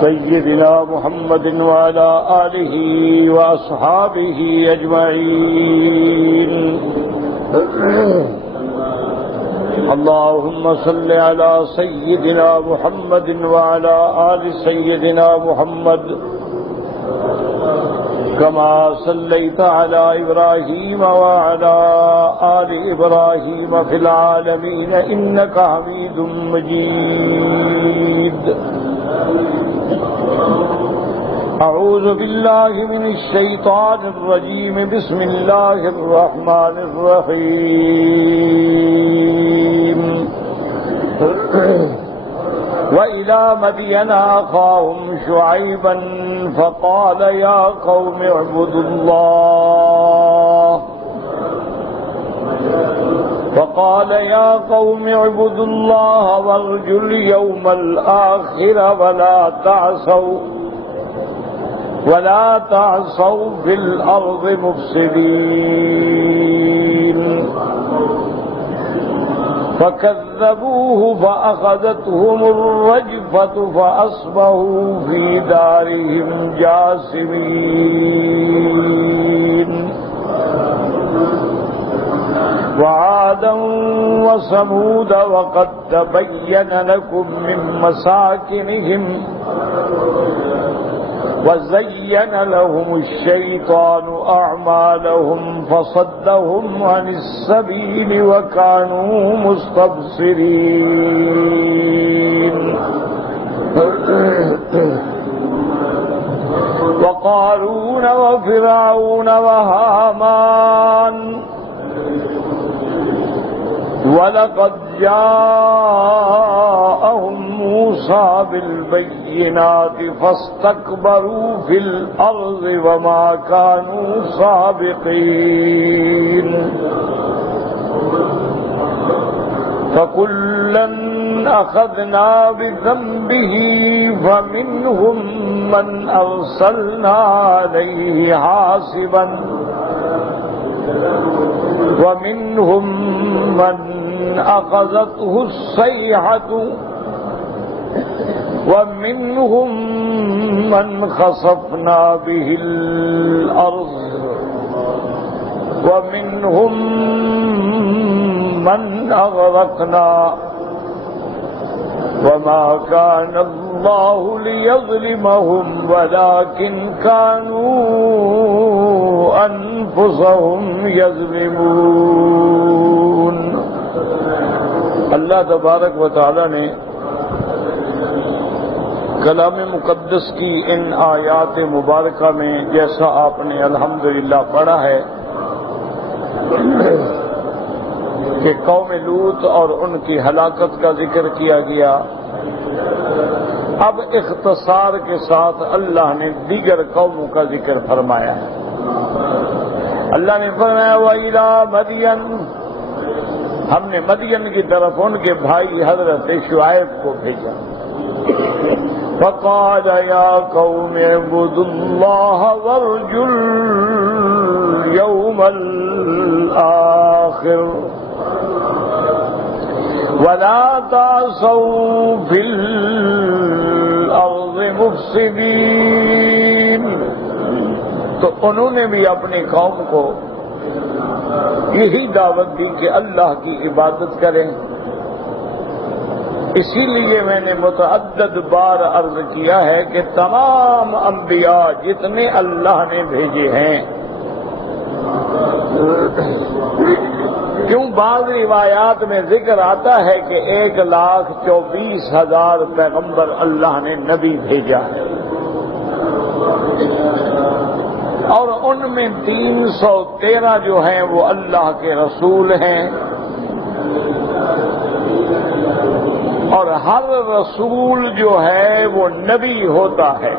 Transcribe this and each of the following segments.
سيدنا محمد وعلى آله وأصحابه أجمعين. اللهم صل على سيدنا محمد وعلى آل سيدنا محمد كما صليت على إبراهيم وعلى آل إبراهيم في العالمين إنك حميد مجيد. أعوذ بالله من الشيطان الرجيم. بسم الله الرحمن الرحيم. وإلى مدين أخاهم شعيبا فقال يا قوم اعبدوا الله وارجوا اليوم الآخر ولا تعصوا في الأرض مفسدين. فكذبوه فأخذتهم الرجفة فأصبحوا في دارهم جاثمين. وعادا وثمود وقد تبين لكم من مساكنهم وزين لهم الشيطان أعمالهم فصدهم عن السبيل وكانوا مستبصرين. وقارون وفرعون وهامان وَلَقَدْ جَاءَهُم مُوسَى بِالْبَيِّنَاتِ فَاسْتَكْبَرُوا فِي الْأَرْضِ وَمَا كَانُوا سَابِقِينَ. فَكُلًّا أَخَذْنَا بِذَنبِهِ فَمِنْهُم مَّنْ أَرْسَلْنَا عَلَيْهِ حَاصِبًا وَمِنْهُم مَّنْ أَخَذَتْهُ الصَّيْحَةُ وَمِنْهُم مَّنْ خَسَفْنَا بِهِ الْأَرْضَ وَمِنْهُم مَّنْ أَغْرَقْنَا وَمَا كَانَ اللَّهُ لِيَظْلِمَهُمْ وَلَكِنْ كَانُوا أَنفُسَهُمْ يَظْلِمُونَ. اللہ تبارک و تعالی نے کلام مقدس کی ان آیات مبارکہ میں جیسا آپ نے الحمدللہ پڑھا ہے کہ قوم لوط اور ان کی ہلاکت کا ذکر کیا گیا. اب اختصار کے ساتھ اللہ نے دیگر قوموں کا ذکر فرمایا ہے. اللہ نے فرمایا وَإِلَىٰ مَدْيَنَ، ہم نے مدین کی طرف ان کے بھائی حضرت شعیب کو بھیجا. فَقَالَ يَا قَوْمِ اعْبُدُوا اللَّهَ وَارْجُوا الْيَوْمَ الْآخِرَ وَلَا تَعْثَوْا فِي الْأَرْضِ مُفْسِدِينَ. تو انہوں نے بھی اپنی قوم کو یہی دعوت دی کہ اللہ کی عبادت کریں. اسی لیے میں نے متعدد بار عرض کیا ہے کہ تمام انبیاء جتنے اللہ نے بھیجے ہیں، کیوں بعض روایات میں ذکر آتا ہے کہ 1,24,000 پیغمبر اللہ نے نبی بھیجا ہے، اور ان میں 313 جو ہیں وہ اللہ کے رسول ہیں. اور ہر رسول جو ہے وہ نبی ہوتا ہے،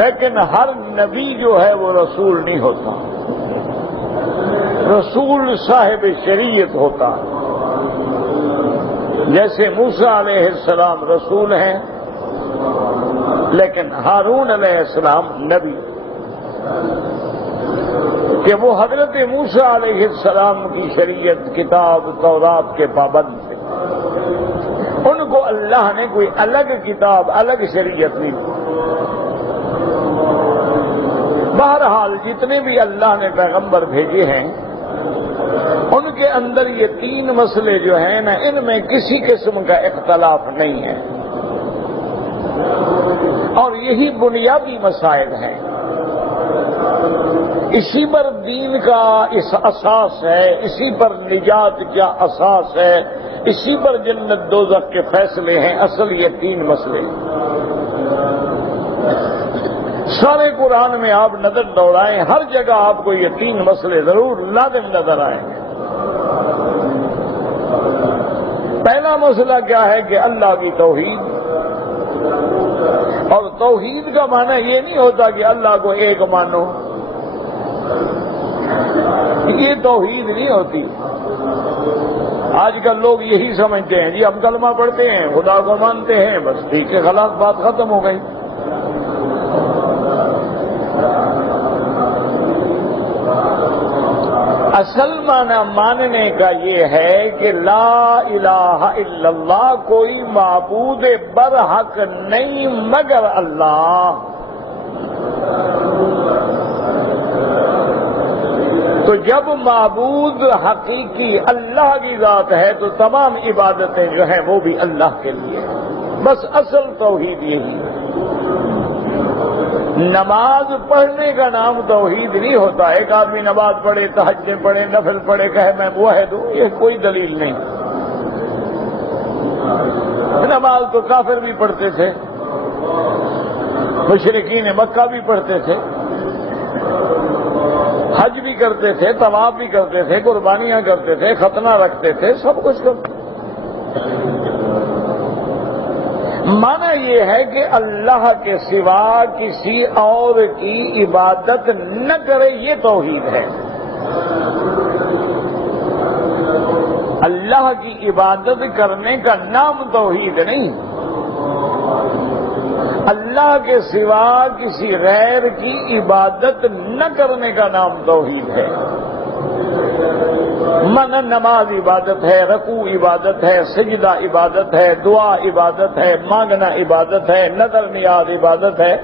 لیکن ہر نبی جو ہے وہ رسول نہیں ہوتا. رسول صاحب شریعت ہوتا ہے. جیسے موسیٰ علیہ السلام رسول ہیں، لیکن ہارون علیہ السلام نبی، کہ وہ حضرت موسیٰ علیہ السلام کی شریعت کتاب تورات کے پابند تھے. ان کو اللہ نے کوئی الگ کتاب الگ شریعت نہیں. بہرحال جتنے بھی اللہ نے پیغمبر بھیجے ہیں ان کے اندر یہ 3 مسئلے جو ہیں نا ان میں کسی قسم کا اختلاف نہیں ہے اور یہی بنیادی مسائل ہیں. اسی پر دین کا اس اساس ہے, اسی پر نجات کا اساس ہے, اسی پر جنت دوزخ کے فیصلے ہیں. اصل یہ 3 مسئلے سارے قرآن میں آپ نظر دوڑائیں, ہر جگہ آپ کو یہ 3 مسئلے ضرور لازم نظر آئیں گے. پہلا مسئلہ کیا ہے کہ اللہ کی توحید, اور توحید کا معنی یہ نہیں ہوتا کہ اللہ کو ایک مانو, یہ توحید نہیں ہوتی. آج کل لوگ یہی سمجھتے ہیں جی ہم کلمہ پڑھتے ہیں خدا کو مانتے ہیں بس ٹھیک ہے خلاص بات ختم ہو گئی. اصل معنی ماننے کا یہ ہے کہ لا الہ الا اللہ, کوئی معبود برحق نہیں مگر اللہ. تو جب معبود حقیقی اللہ کی ذات ہے تو تمام عبادتیں جو ہیں وہ بھی اللہ کے لیے ہیں. بس اصل توحید یہی ہے. نماز پڑھنے کا نام توحید نہیں ہوتا. ایک آدمی نماز پڑھے, تہجد پڑھے, نفل پڑھے, کہے میں موحد ہوں, یہ کوئی دلیل نہیں. نماز تو کافر بھی پڑھتے تھے, مشرکین مکہ بھی پڑھتے تھے, حج بھی کرتے تھے, طواف بھی کرتے تھے, قربانیاں کرتے تھے, ختنہ رکھتے تھے, سب کچھ کرتے تھے. معنی یہ ہے کہ اللہ کے سوا کسی اور کی عبادت نہ کرے, یہ توحید ہے. اللہ کی عبادت کرنے کا نام توحید نہیں. اللہ کے سوا کسی غیر کی عبادت نہ کرنے کا نام توحید ہے. من نماز عبادت ہے, رکوع عبادت ہے, سجدہ عبادت ہے, دعا عبادت ہے, مانگنا عبادت ہے, نظر نیاز عبادت ہے.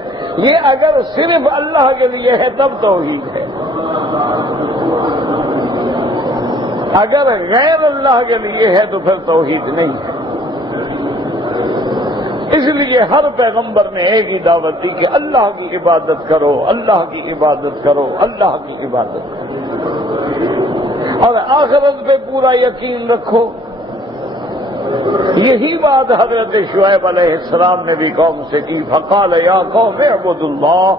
یہ اگر صرف اللہ کے لیے ہے تب توحید ہے. اگر غیر اللہ کے لیے ہے تو پھر توحید نہیں ہے. اس لیے ہر پیغمبر نے ایک ہی دعوت دی کہ اللہ کی عبادت کرو, اللہ کی عبادت کرو, اللہ کی عبادت کرو, اور آخرت پہ پورا یقین رکھو. یہی بات حضرت شعیب علیہ السلام نے بھی قوم سے کی. فقال یا قوم اعبدوا اللہ,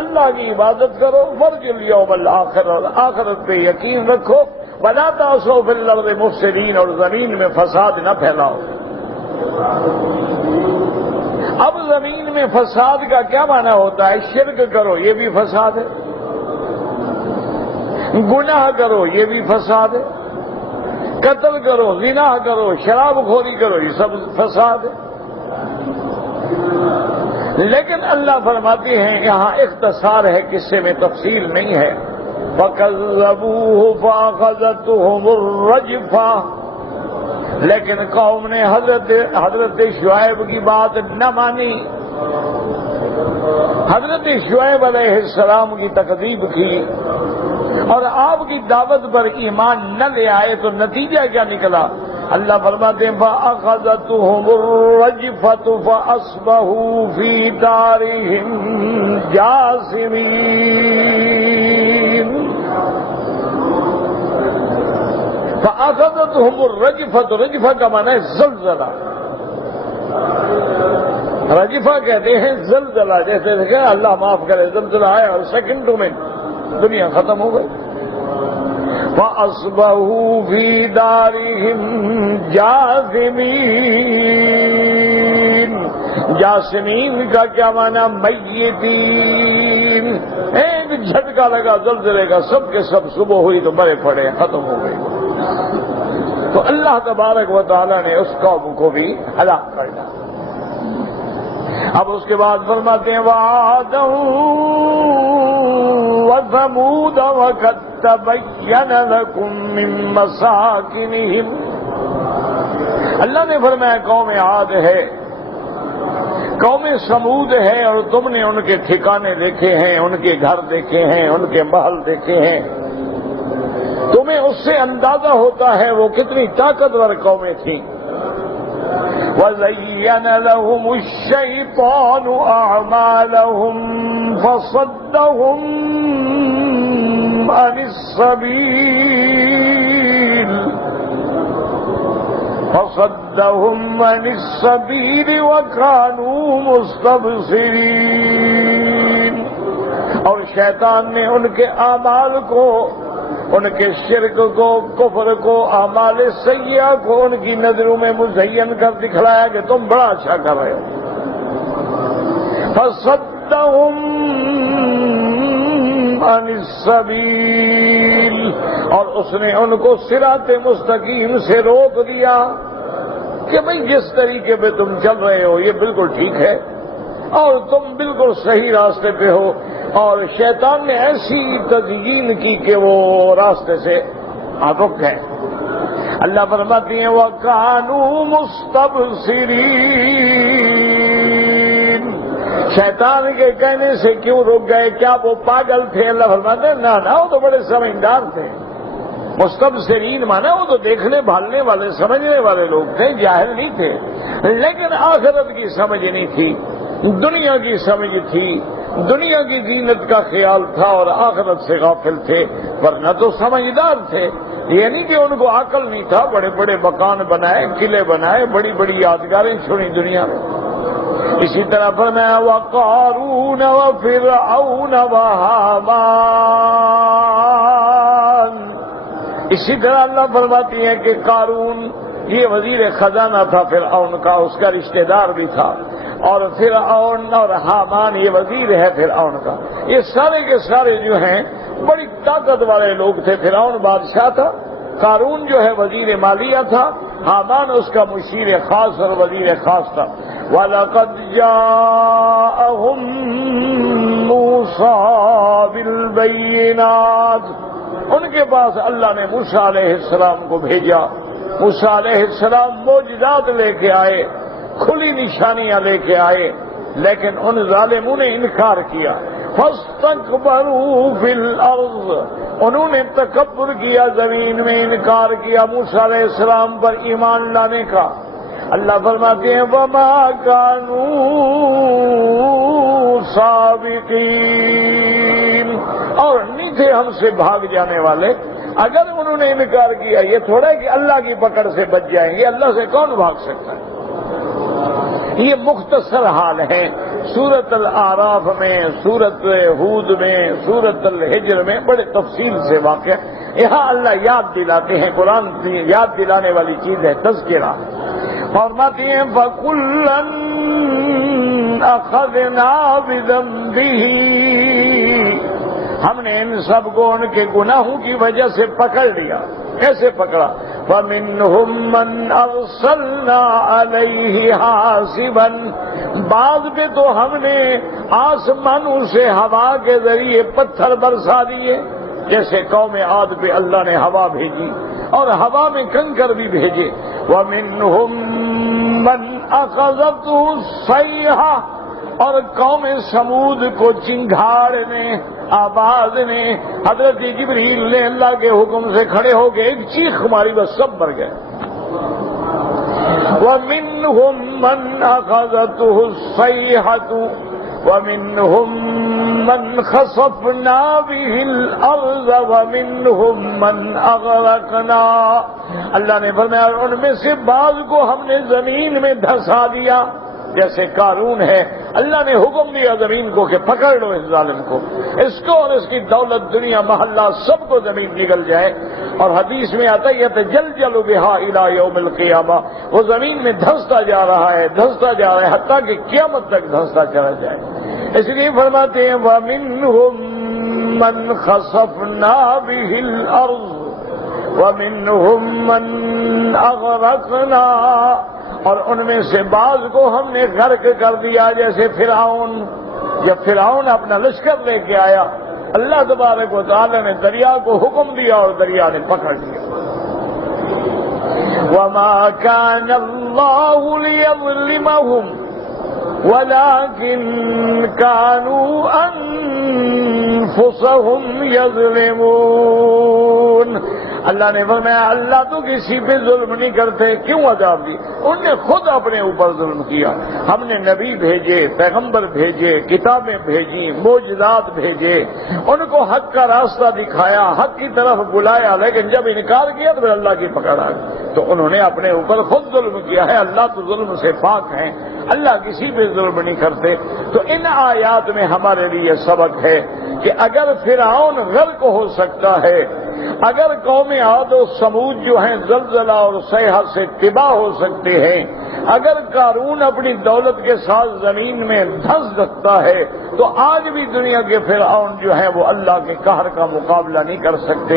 اللہ کی عبادت کرو, وارجوا الیوم الآخر, اور آخرت پہ یقین رکھو. ولا تعصوا فی الارض مفسدین, اور زمین میں فساد نہ پھیلاؤ. اب زمین میں فساد کا کیا معنی ہوتا ہے؟ شرک کرو یہ بھی فساد ہے, گناہ کرو یہ بھی فساد ہے, قتل کرو, زنا کرو, شراب خوری کرو, یہ سب فساد ہے. لیکن اللہ فرماتے ہیں یہاں اختصار ہے, قصے میں تفصیل نہیں ہے. فَكَذَّبُوهُ فَأَخَذَتْهُمُ الرَّجْفَةُ, لیکن قوم نے حضرت شعیب کی بات نہ مانی, حضرت شعیب علیہ السلام کی تکذیب کی اور آپ کی دعوت پر ایمان نہ لے آئے تو نتیجہ کیا نکلا؟ اللہ فرماتے ہیں فَأَخَذَتْهُمُ الرَّجْفَةُ فَأَصْبَحُوا فِي دَارِهِمْ جَاثِمِينَ. فَأَخَذَتْهُمُ الرَّجْفَةُ, رجفہ کا معنی ہے زلزلہ. رجفہ کہتے ہیں زلزلہ, جیسے کہ اللہ معاف کرے زلزلہ آیا اور سیکنڈوں میں دنیا ختم ہو گئی. فَأَصْبَحُوا فِي دَارِهِمْ جَاثِمِينَ. جاسمین کا کیا معنی؟ میتین. ایک جھٹکا لگا زلزلے کا, سب کے سب صبح ہوئی تو مرے پڑے, ختم ہو گئے. تو اللہ تبارک و تعالیٰ نے اس قوم کو بھی ہلاک کر ڈالا. اب اس کے بعد فرماتے ہیں وَعَادًا وَثَمُودَ وَقَدْ تَبَيَّنَ لَكُم مِّن مَّسَاكِنِهِمْ. اللہ نے فرمایا قوم عاد ہے، قوم سمود ہے، اور تم نے ان کے ٹھکانے دیکھے ہیں، ان کے گھر دیکھے ہیں، ان کے محل دیکھے ہیں، تمہیں اس سے اندازہ ہوتا ہے وہ کتنی طاقتور قومیں تھیں۔ وَزَيَّنَ لَهُمُ الشَّيْطَانُ أَعْمَالَهُمْ فَصَدَّهُمْ عَنِ السَّبِيلِ وَكَانُوا مُسْتَبْصِرِينَ، اور شیطان نے ان کے اعمال کو، ان کے شرک کو، کفر کو، اعمال سیئہ کو ان کی نظروں میں مزین کر دکھلایا کہ تم بڑا اچھا کر رہے ہو۔ فَصَدَّهُمْ عَنِ السَّبِيلِ، اور اس نے ان کو صراط مستقیم سے روک دیا کہ بھئی جس طریقے پہ تم چل رہے ہو یہ بالکل ٹھیک ہے اور تم بالکل صحیح راستے پہ ہو، اور شیطان نے ایسی تزیین کی کہ وہ راستے سے رک گئے۔ اللہ فرماتی ہیں وَكَانُوا مُسْتَبْصِرِينَ، شیطان کے کہنے سے کیوں رک گئے؟ کیا وہ پاگل تھے؟ اللہ فرماتے ہیں نہ وہ تو بڑے سمجھدار تھے۔ مستبصرین مانا وہ تو دیکھنے بھالنے والے سمجھنے والے لوگ تھے، جاہل نہیں تھے، لیکن آخرت کی سمجھ نہیں تھی، دنیا کی سمجھ تھی، دنیا کی زینت کا خیال تھا اور آخرت سے غافل تھے، ورنہ تو سمجھدار تھے۔ یہ نہیں کہ ان کو عقل نہیں تھا، بڑے بڑے مکان بنائے، قلعے بنائے، بڑی بڑی یادگاریں چھوڑی دنیا میں۔ اسی طرح فرمایا وَقَارُونَ وَفِرْعَوْنَ وَحَامَانَ، اسی طرح اللہ فرماتی ہیں کہ قارون یہ وزیر خزانہ تھا فرعون کا، اس کا رشتہ دار بھی تھا، اور فرعون اور حامان یہ وزیر ہے فرعون کا، یہ سارے کے سارے جو ہیں بڑی طاقت والے لوگ تھے۔ فرعون بادشاہ تھا، قارون جو ہے وزیر مالیہ تھا، حامان اس کا مشیر خاص اور وزیر خاص تھا۔ وَلَقَدْ جَاءَهُم مُوسَىٰ بِالْبَيِّنَاتِ، ان کے پاس اللہ نے موسیٰ علیہ السلام کو بھیجا۔ موسیٰ علیہ السلام معجزات لے کے آئے، کھلی نشانیاں لے کے آئے، لیکن ان ظالموں نے انکار کیا۔ فَاسْتَكْبَرُوا فِي الْأَرْضِ، انہوں نے تکبر کیا، زمین میں انکار کیا موسیٰ علیہ السلام پر ایمان لانے کا۔ اللہ فرماتے ہیں وَمَا كَانُوا سَابِقِينَ، اور نہیں تھے ہم سے بھاگ جانے والے۔ اگر انہوں نے انکار کیا، یہ تھوڑا ہے کہ اللہ کی پکڑ سے بچ جائیں گے، اللہ سے کون بھاگ سکتا ہے؟ یہ مختصر حال ہے سورۃ الاعراف میں، سورۃ ہود میں، سورۃ الحجر میں بڑے تفصیل سے واقع۔ یہاں اللہ یاد دلاتے ہیں، قرآن یاد دلانے والی چیز ہے تذکرہ۔ فرماتے ہیں فَكُلًّا أَخَذْنَا بِذَنبِهِ، ہم نے ان سب کو ان کے گناہوں کی وجہ سے پکڑ لیا۔ کیسے پکڑا؟ فَمِنْهُمْ مَنْ أَرْسَلْنَا عَلَيْهِ حَاصِبًا، بعض پہ تو ہم نے آسمانوں سے ہوا کے ذریعے پتھر برسا دیے، جیسے قوم عاد پہ اللہ نے ہوا بھیجی اور ہوا میں کنکر بھی بھیجے۔ وَمِنْهُمْ مَنْ أَخَذَتْهُ الصَّيْحَةُ، اور قوم سمود کو چنگھاڑ نے، آواز نے، حضرت جبریل نے اللہ کے حکم سے کھڑے ہو کے ایک چیخ ماری، بس سب مر گئے۔ وَمِنْهُمْ مَنْ أَخَذَتْهُ الصَّيْحَةُ وَمِنْهُمْ مَنْ خَسَفْنَا بِهِ الْأَرْضَ وَمِنْهُمْ مَنْ أَغْرَقْنَا، اللہ نے فرمایا ان میں سے بعض کو ہم نے زمین میں دھسا دیا، جیسے قارون ہے، اللہ نے حکم دیا زمین کو کہ پکڑ لو اس ظالم کو، اس کو اور اس کی دولت، دنیا، محلہ، سب کو زمین نگل جائے۔ اور حدیث میں آتا ہے يَتَجَلْجَلُ بِهَا إِلَى يَوْمِ الْقِيَامَةِ، وہ زمین میں دھستا جا رہا ہے، دھستا جا رہا ہے، حتیٰ کہ قیامت تک دھستا چلا جائے۔ اس لیے فرماتے ہیں وَمِنْهُمْ مَنْ خَسَفْنَا بِهِ الْأَرْضَ وَمِنْهُمْ مَنْ أَغْرَقْنَا، اور ان میں سے بعض کو ہم نے غرق کر دیا، جیسے فرعون۔ جب فرعون اپنا لشکر لے کے آیا، اللہ تبارک و تعالی نے دریا کو حکم دیا اور دریا نے پکڑ لیا۔ وما كان الله ليظلمهم ولكن كانوا أنفسهم يظلمون. اللہ نے فرمایا اللہ تو کسی پہ ظلم نہیں کرتے. کیوں عذاب دی؟ انہوں نے خود اپنے اوپر ظلم کیا. ہم نے نبی بھیجے، پیغمبر بھیجے، کتابیں بھیجی، معجزات بھیجے، ان کو حق کا راستہ دکھایا، حق کی طرف بلایا، لیکن جب انکار کیا تو پھر اللہ کی پکڑ آ گئی. تو انہوں نے اپنے اوپر خود ظلم کیا ہے. اللہ تو ظلم سے پاک ہیں، اللہ کسی پہ ظلم نہیں کرتے. تو ان آیات میں ہمارے لیے سبق ہے کہ اگر فرعون غرق ہو سکتا ہے، اگر قوم عاد و سمود جو ہیں زلزلہ اور صیحہ سے تباہ ہو سکتے ہیں، اگر قارون اپنی دولت کے ساتھ زمین میں دھنس سکتا ہے، تو آج بھی دنیا کے فرعون جو ہیں وہ اللہ کے قہر کا مقابلہ نہیں کر سکتے،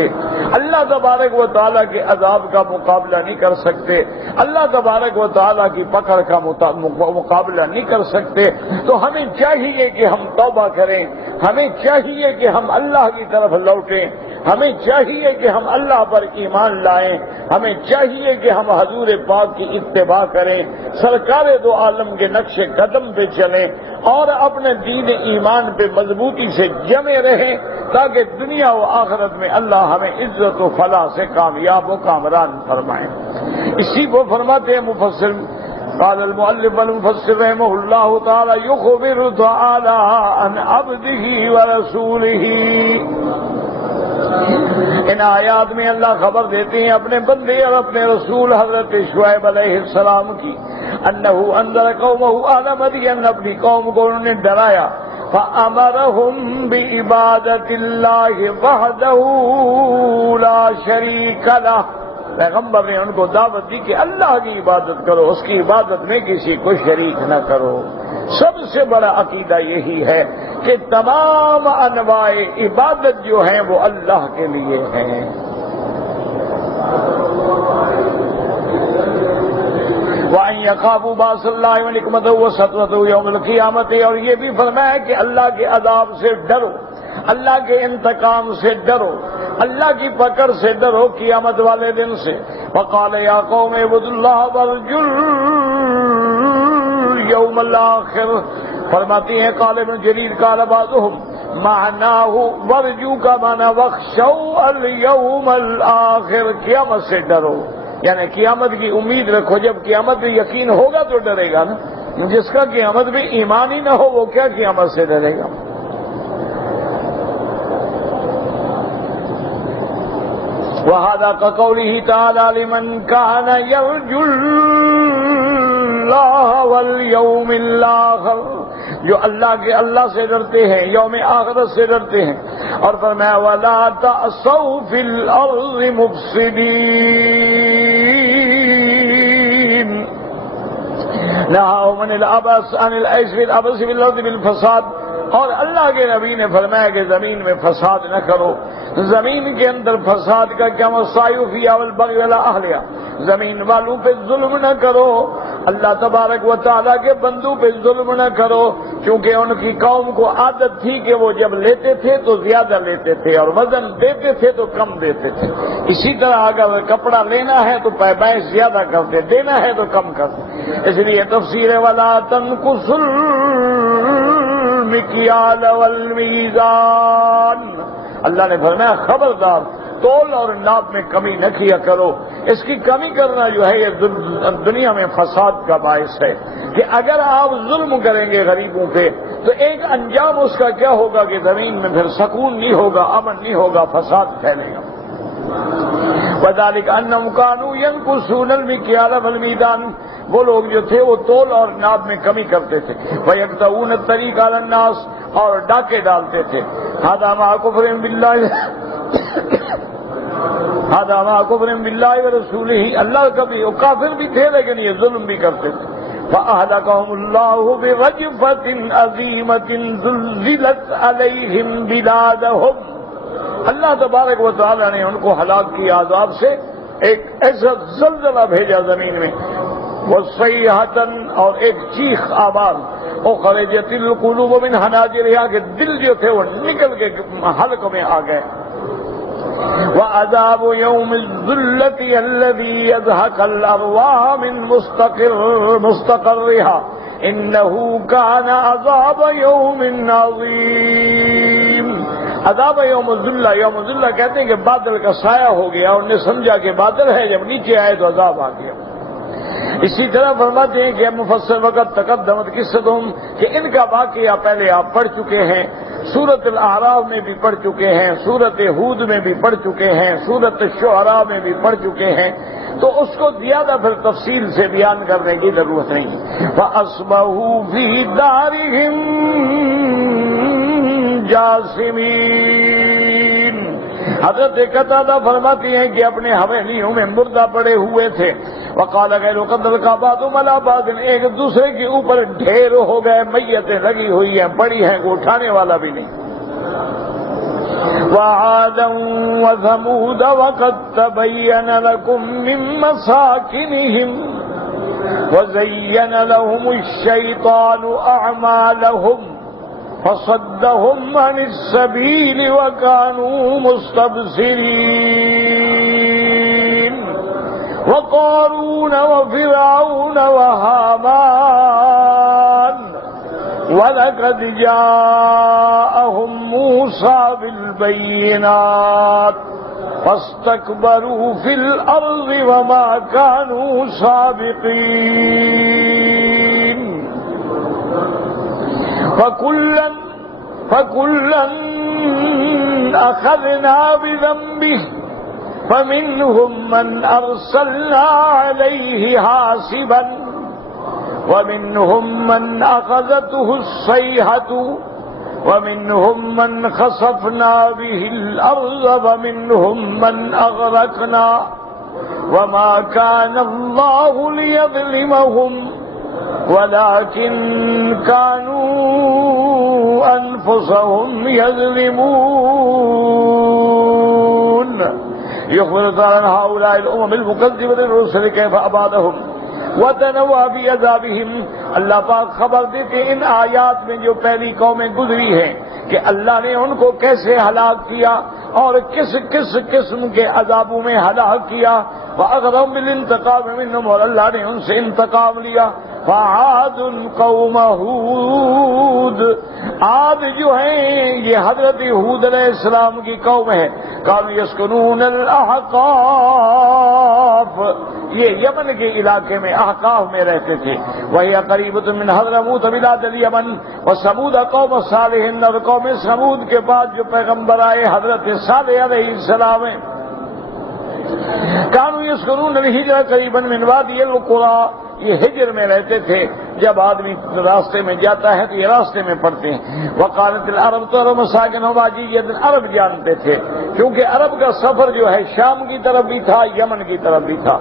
اللہ تبارک و تعالیٰ کے عذاب کا مقابلہ نہیں کر سکتے، اللہ تبارک و تعالیٰ کی پکڑ کا مقابلہ نہیں کر سکتے. تو ہمیں چاہیے کہ ہم توبہ کریں، ہمیں چاہیے کہ ہم اللہ کی طرف لوٹیں، ہمیں چاہیے کہ ہم اللہ پر ایمان لائیں، ہمیں چاہیے کہ ہم حضور پاک کی اتباع کریں، سرکار دو عالم کے نقش قدم پہ چلیں اور اپنے دین ایمان پہ مضبوطی سے جمے رہیں، تاکہ دنیا و آخرت میں اللہ ہمیں عزت و فلاح سے کامیاب و کامران فرمائے. اسی کو فرماتے ہیں مفسر، قال المؤلف والمفسر رحمہ اللہ تعالی یخبر تعالی عن عبده ورسوله. ان آیات میں اللہ خبر دیتے ہیں اپنے بندے اور اپنے رسول حضرت شعیب علیہ السلام کی، انہ انذر قومہ اہل مدین، اپنی قوم کو انہوں نے ڈرایا، فامرہم بعبادۃ اللہ وحدہ لا شریک لہ. پیغمبر نے ان کو دعوت دی کہ اللہ کی عبادت کرو، اس کی عبادت میں کسی کو شریک نہ کرو. سب سے بڑا عقیدہ یہی ہے کہ تمام انواع عبادت جو ہیں وہ اللہ کے لیے ہیں. وَأَن يَخَافُوا بَأْسَ اللَّهِ وَنِقْمَتَهُ وَسَطْوَتَهُ يَوْمَ الْقِيَامَةِ. اور یہ بھی فرمایا کہ اللہ کے عذاب سے ڈرو، اللہ کے انتقام سے ڈرو، اللہ کی پکڑ سے ڈرو قیامت والے دن سے. وَقَالَ يَا قَوْمِ اعْبُدُوا اللَّهَ وَارْجُوا الْيَوْمَ الْآخِرَ. فرماتی ہیں قال ابن جریر قال بعضهم معناه وارجو کا معنی واخشوا اليوم الآخر، قیامت سے ڈرو، یعنی قیامت کی امید رکھو. جب قیامت میں یقین ہوگا تو ڈرے گا نا. جس کا قیامت میں ایمان ہی نہ ہو وہ کیا قیامت سے ڈرے گا؟ وَهَذَا كَقَوْلِهِ تَعَالَى لِمَنْ كَانَ يَرْجُو اللَّهَ وَالْيَوْمِ الْآخِرِ. جو اللہ سے ڈرتے ہیں، یوم آخرت سے ڈرتے ہیں. اور فرمایا وَلَا تَأْسَوْا فِي الْأَرْضِ مُفْسِدِينَ. نَهَاهُمْ عَنِ الْعَبَثِ فِي الْأَرْضِ بِالْفَسَادِ. اور اللہ کے نبی نے فرمایا کہ زمین میں فساد نہ کرو. زمین کے اندر فساد کا کیا مسائل فیہا والبغی علی اہلہا، زمین والوں پہ ظلم نہ کرو، اللہ تبارک و تعالیٰ کے بندوں پہ ظلم نہ کرو، کیونکہ ان کی قوم کو عادت تھی کہ وہ جب لیتے تھے تو زیادہ لیتے تھے اور وزن دیتے تھے تو کم دیتے تھے. اسی طرح اگر کپڑا لینا ہے تو پیمائش زیادہ کرتے، دینا ہے تو کم کرتے. اس لیے تفسیر وَلَا تَنْقُصُوا الْمِكْيَالَ وَالْمِيزَانَ. اللہ نے فرمایا خبردار تول اور ناپ میں کمی نہ کیا کرو. اس کی کمی کرنا جو ہے یہ دنیا میں فساد کا باعث ہے کہ اگر آپ ظلم کریں گے غریبوں پہ تو ایک انجام اس کا کیا ہوگا کہ زمین میں پھر سکون نہیں ہوگا، امن نہیں ہوگا، فساد پھیلے گا. وَذَلِكَ أَنَّهُمْ كَانُوا يَنْقُصُونَ الْمِكْيَالَ وَالْمِيزَانَ. وہ لوگ جو تھے وہ تول اور ناپ میں کمی کرتے تھے. وَيَقْطَعُونَ الطَّرِيقَ عَلَى النَّاسِ. اور ڈاکے ڈالتے تھے. هَذَا مَعَ كُفْرِهِمْ بِاللَّهِ وَرَسُولِهِ. اللہ کبھی وہ کافر بھی تھے لیکن یہ ظلم بھی کرتے تھے. فَأَهْلَكَهُمُ اللَّهُ بِرَجْفَةٍ عَظِيمَةٍ زُلْزِلَتْ عَلَيْهِمْ بِلَادُهُمْ. اللہ تبارک و تعالیٰ نے ان کو ہلاک کیا عذاب سے، ایک ایسا زلزلہ بھیجا زمین میں، وَصَيْحَةً. اور ایک چیخ آواز، اخرجت القلوب من حناجرها، کہ دل جو تھے وہ نکل کے حلق میں آ گئے. عذاب یوم الذلة الذی یضحک الارواح من مستقرها انه کان عذاب یوم عظیم. عذاب یوم الذلہ، یوم الذلہ کہتے ہیں کہ بادل کا سایہ ہو گیا، انہوں نے سمجھا کہ بادل ہے، جب نیچے آئے تو عذاب آ گیا. اسی طرح فرماتے ہیں کہ مفسر وقت تقدمت قصتهم کہ ان کا واقعہ پہلے آپ پڑھ چکے ہیں، سورۃ الاعراف میں بھی پڑھ چکے ہیں، سورۃ ہود میں بھی پڑھ چکے ہیں، سورۃ الشعراء میں بھی پڑھ چکے ہیں، تو اس کو زیادہ پھر تفصیل سے بیان کرنے کی ضرورت نہیں. فَأَصْبَحُوا فِي دَارِهِمْ جَاثِمِينَ. حضرت قتادہ فرماتی ہیں کہ اپنے حویلیوں میں مردہ پڑے ہوئے تھے. وقال غیر قدر کا بعضهم علی بعض، ایک دوسرے کے اوپر ڈھیر ہو گئے، میتیں لگی ہوئی ہیں، پڑی ہیں، کو اٹھانے والا بھی نہیں. وعادا وثمود وقد تبين لكم من مساكنهم وزين لهم الشيطان أعمالهم فصدهم عن السبيل وكانوا مستبصرين. وقارون وفرعون وهامان وَلَقَدْ جَاءَهُمْ مُوسَى بِالْبَيِّنَاتِ فَاسْتَكْبَرُوا فِي الْأَرْضِ وَمَا كَانُوا سَابِقِينَ. فَكُلًّا أَخَذْنَا بِذَنبِهِ فَمِنْهُمْ مَنْ أَرْسَلْنَا عَلَيْهِ حَاصِبًا وَمِنْهُمْ مَنْ أَخَذَتْهُ الصَّيْحَةُ وَمِنْهُمْ مَنْ خَسَفْنَا بِهِ الْأَرْضَ وَمِنْهُمْ مَنْ أَغْرَقْنَا وَمَا كَانَ اللَّهُ لِيَظْلِمَهُمْ وَلَكِنْ كَانُوا أَنفُسَهُمْ يَظْلِمُونَ. يخبر تعالى عن هؤلاء الأمم المكذبة للرسل كيف أبادهم وتنوع في عذابهم. اللہ پاک خبر دیتے ان آیات میں جو پہلی قومیں گزری ہیں کہ اللہ نے ان کو کیسے ہلاک کیا اور کس کس قسم کے عذابوں میں ہلاک کیا. وَأَخَذَهُم بِالْانتِقَامِ مِنْهُمْ، اور اللہ نے ان سے انتقام لیا. فَعَادٌ قَوْمَ هُودٍ، عاد جو ہیں یہ حضرت ہود علیہ السلام کی قوم ہے. كانوا يسكنون الأحقاف، یہ یمن کے علاقے میں احقاف میں رہتے تھے. وہی قریبۃ من حضرموت بلاد الیمن وثمود قوم صالح، اور قوم ثمود کے بعد جو پیغمبر آئے حضرت صالح علیہ السلام ہیں. كانوا يسكنون الحجر قریبا من وادی القرى، یہ ہجر میں رہتے تھے. جب آدمی راستے میں جاتا ہے تو یہ راستے میں پڑھتے ہیں. وقالت العرب ترى مساكنهم واجية، عرب جانتے تھے کیونکہ عرب کا سفر جو ہے شام کی طرف بھی تھا، یمن کی طرف بھی تھا،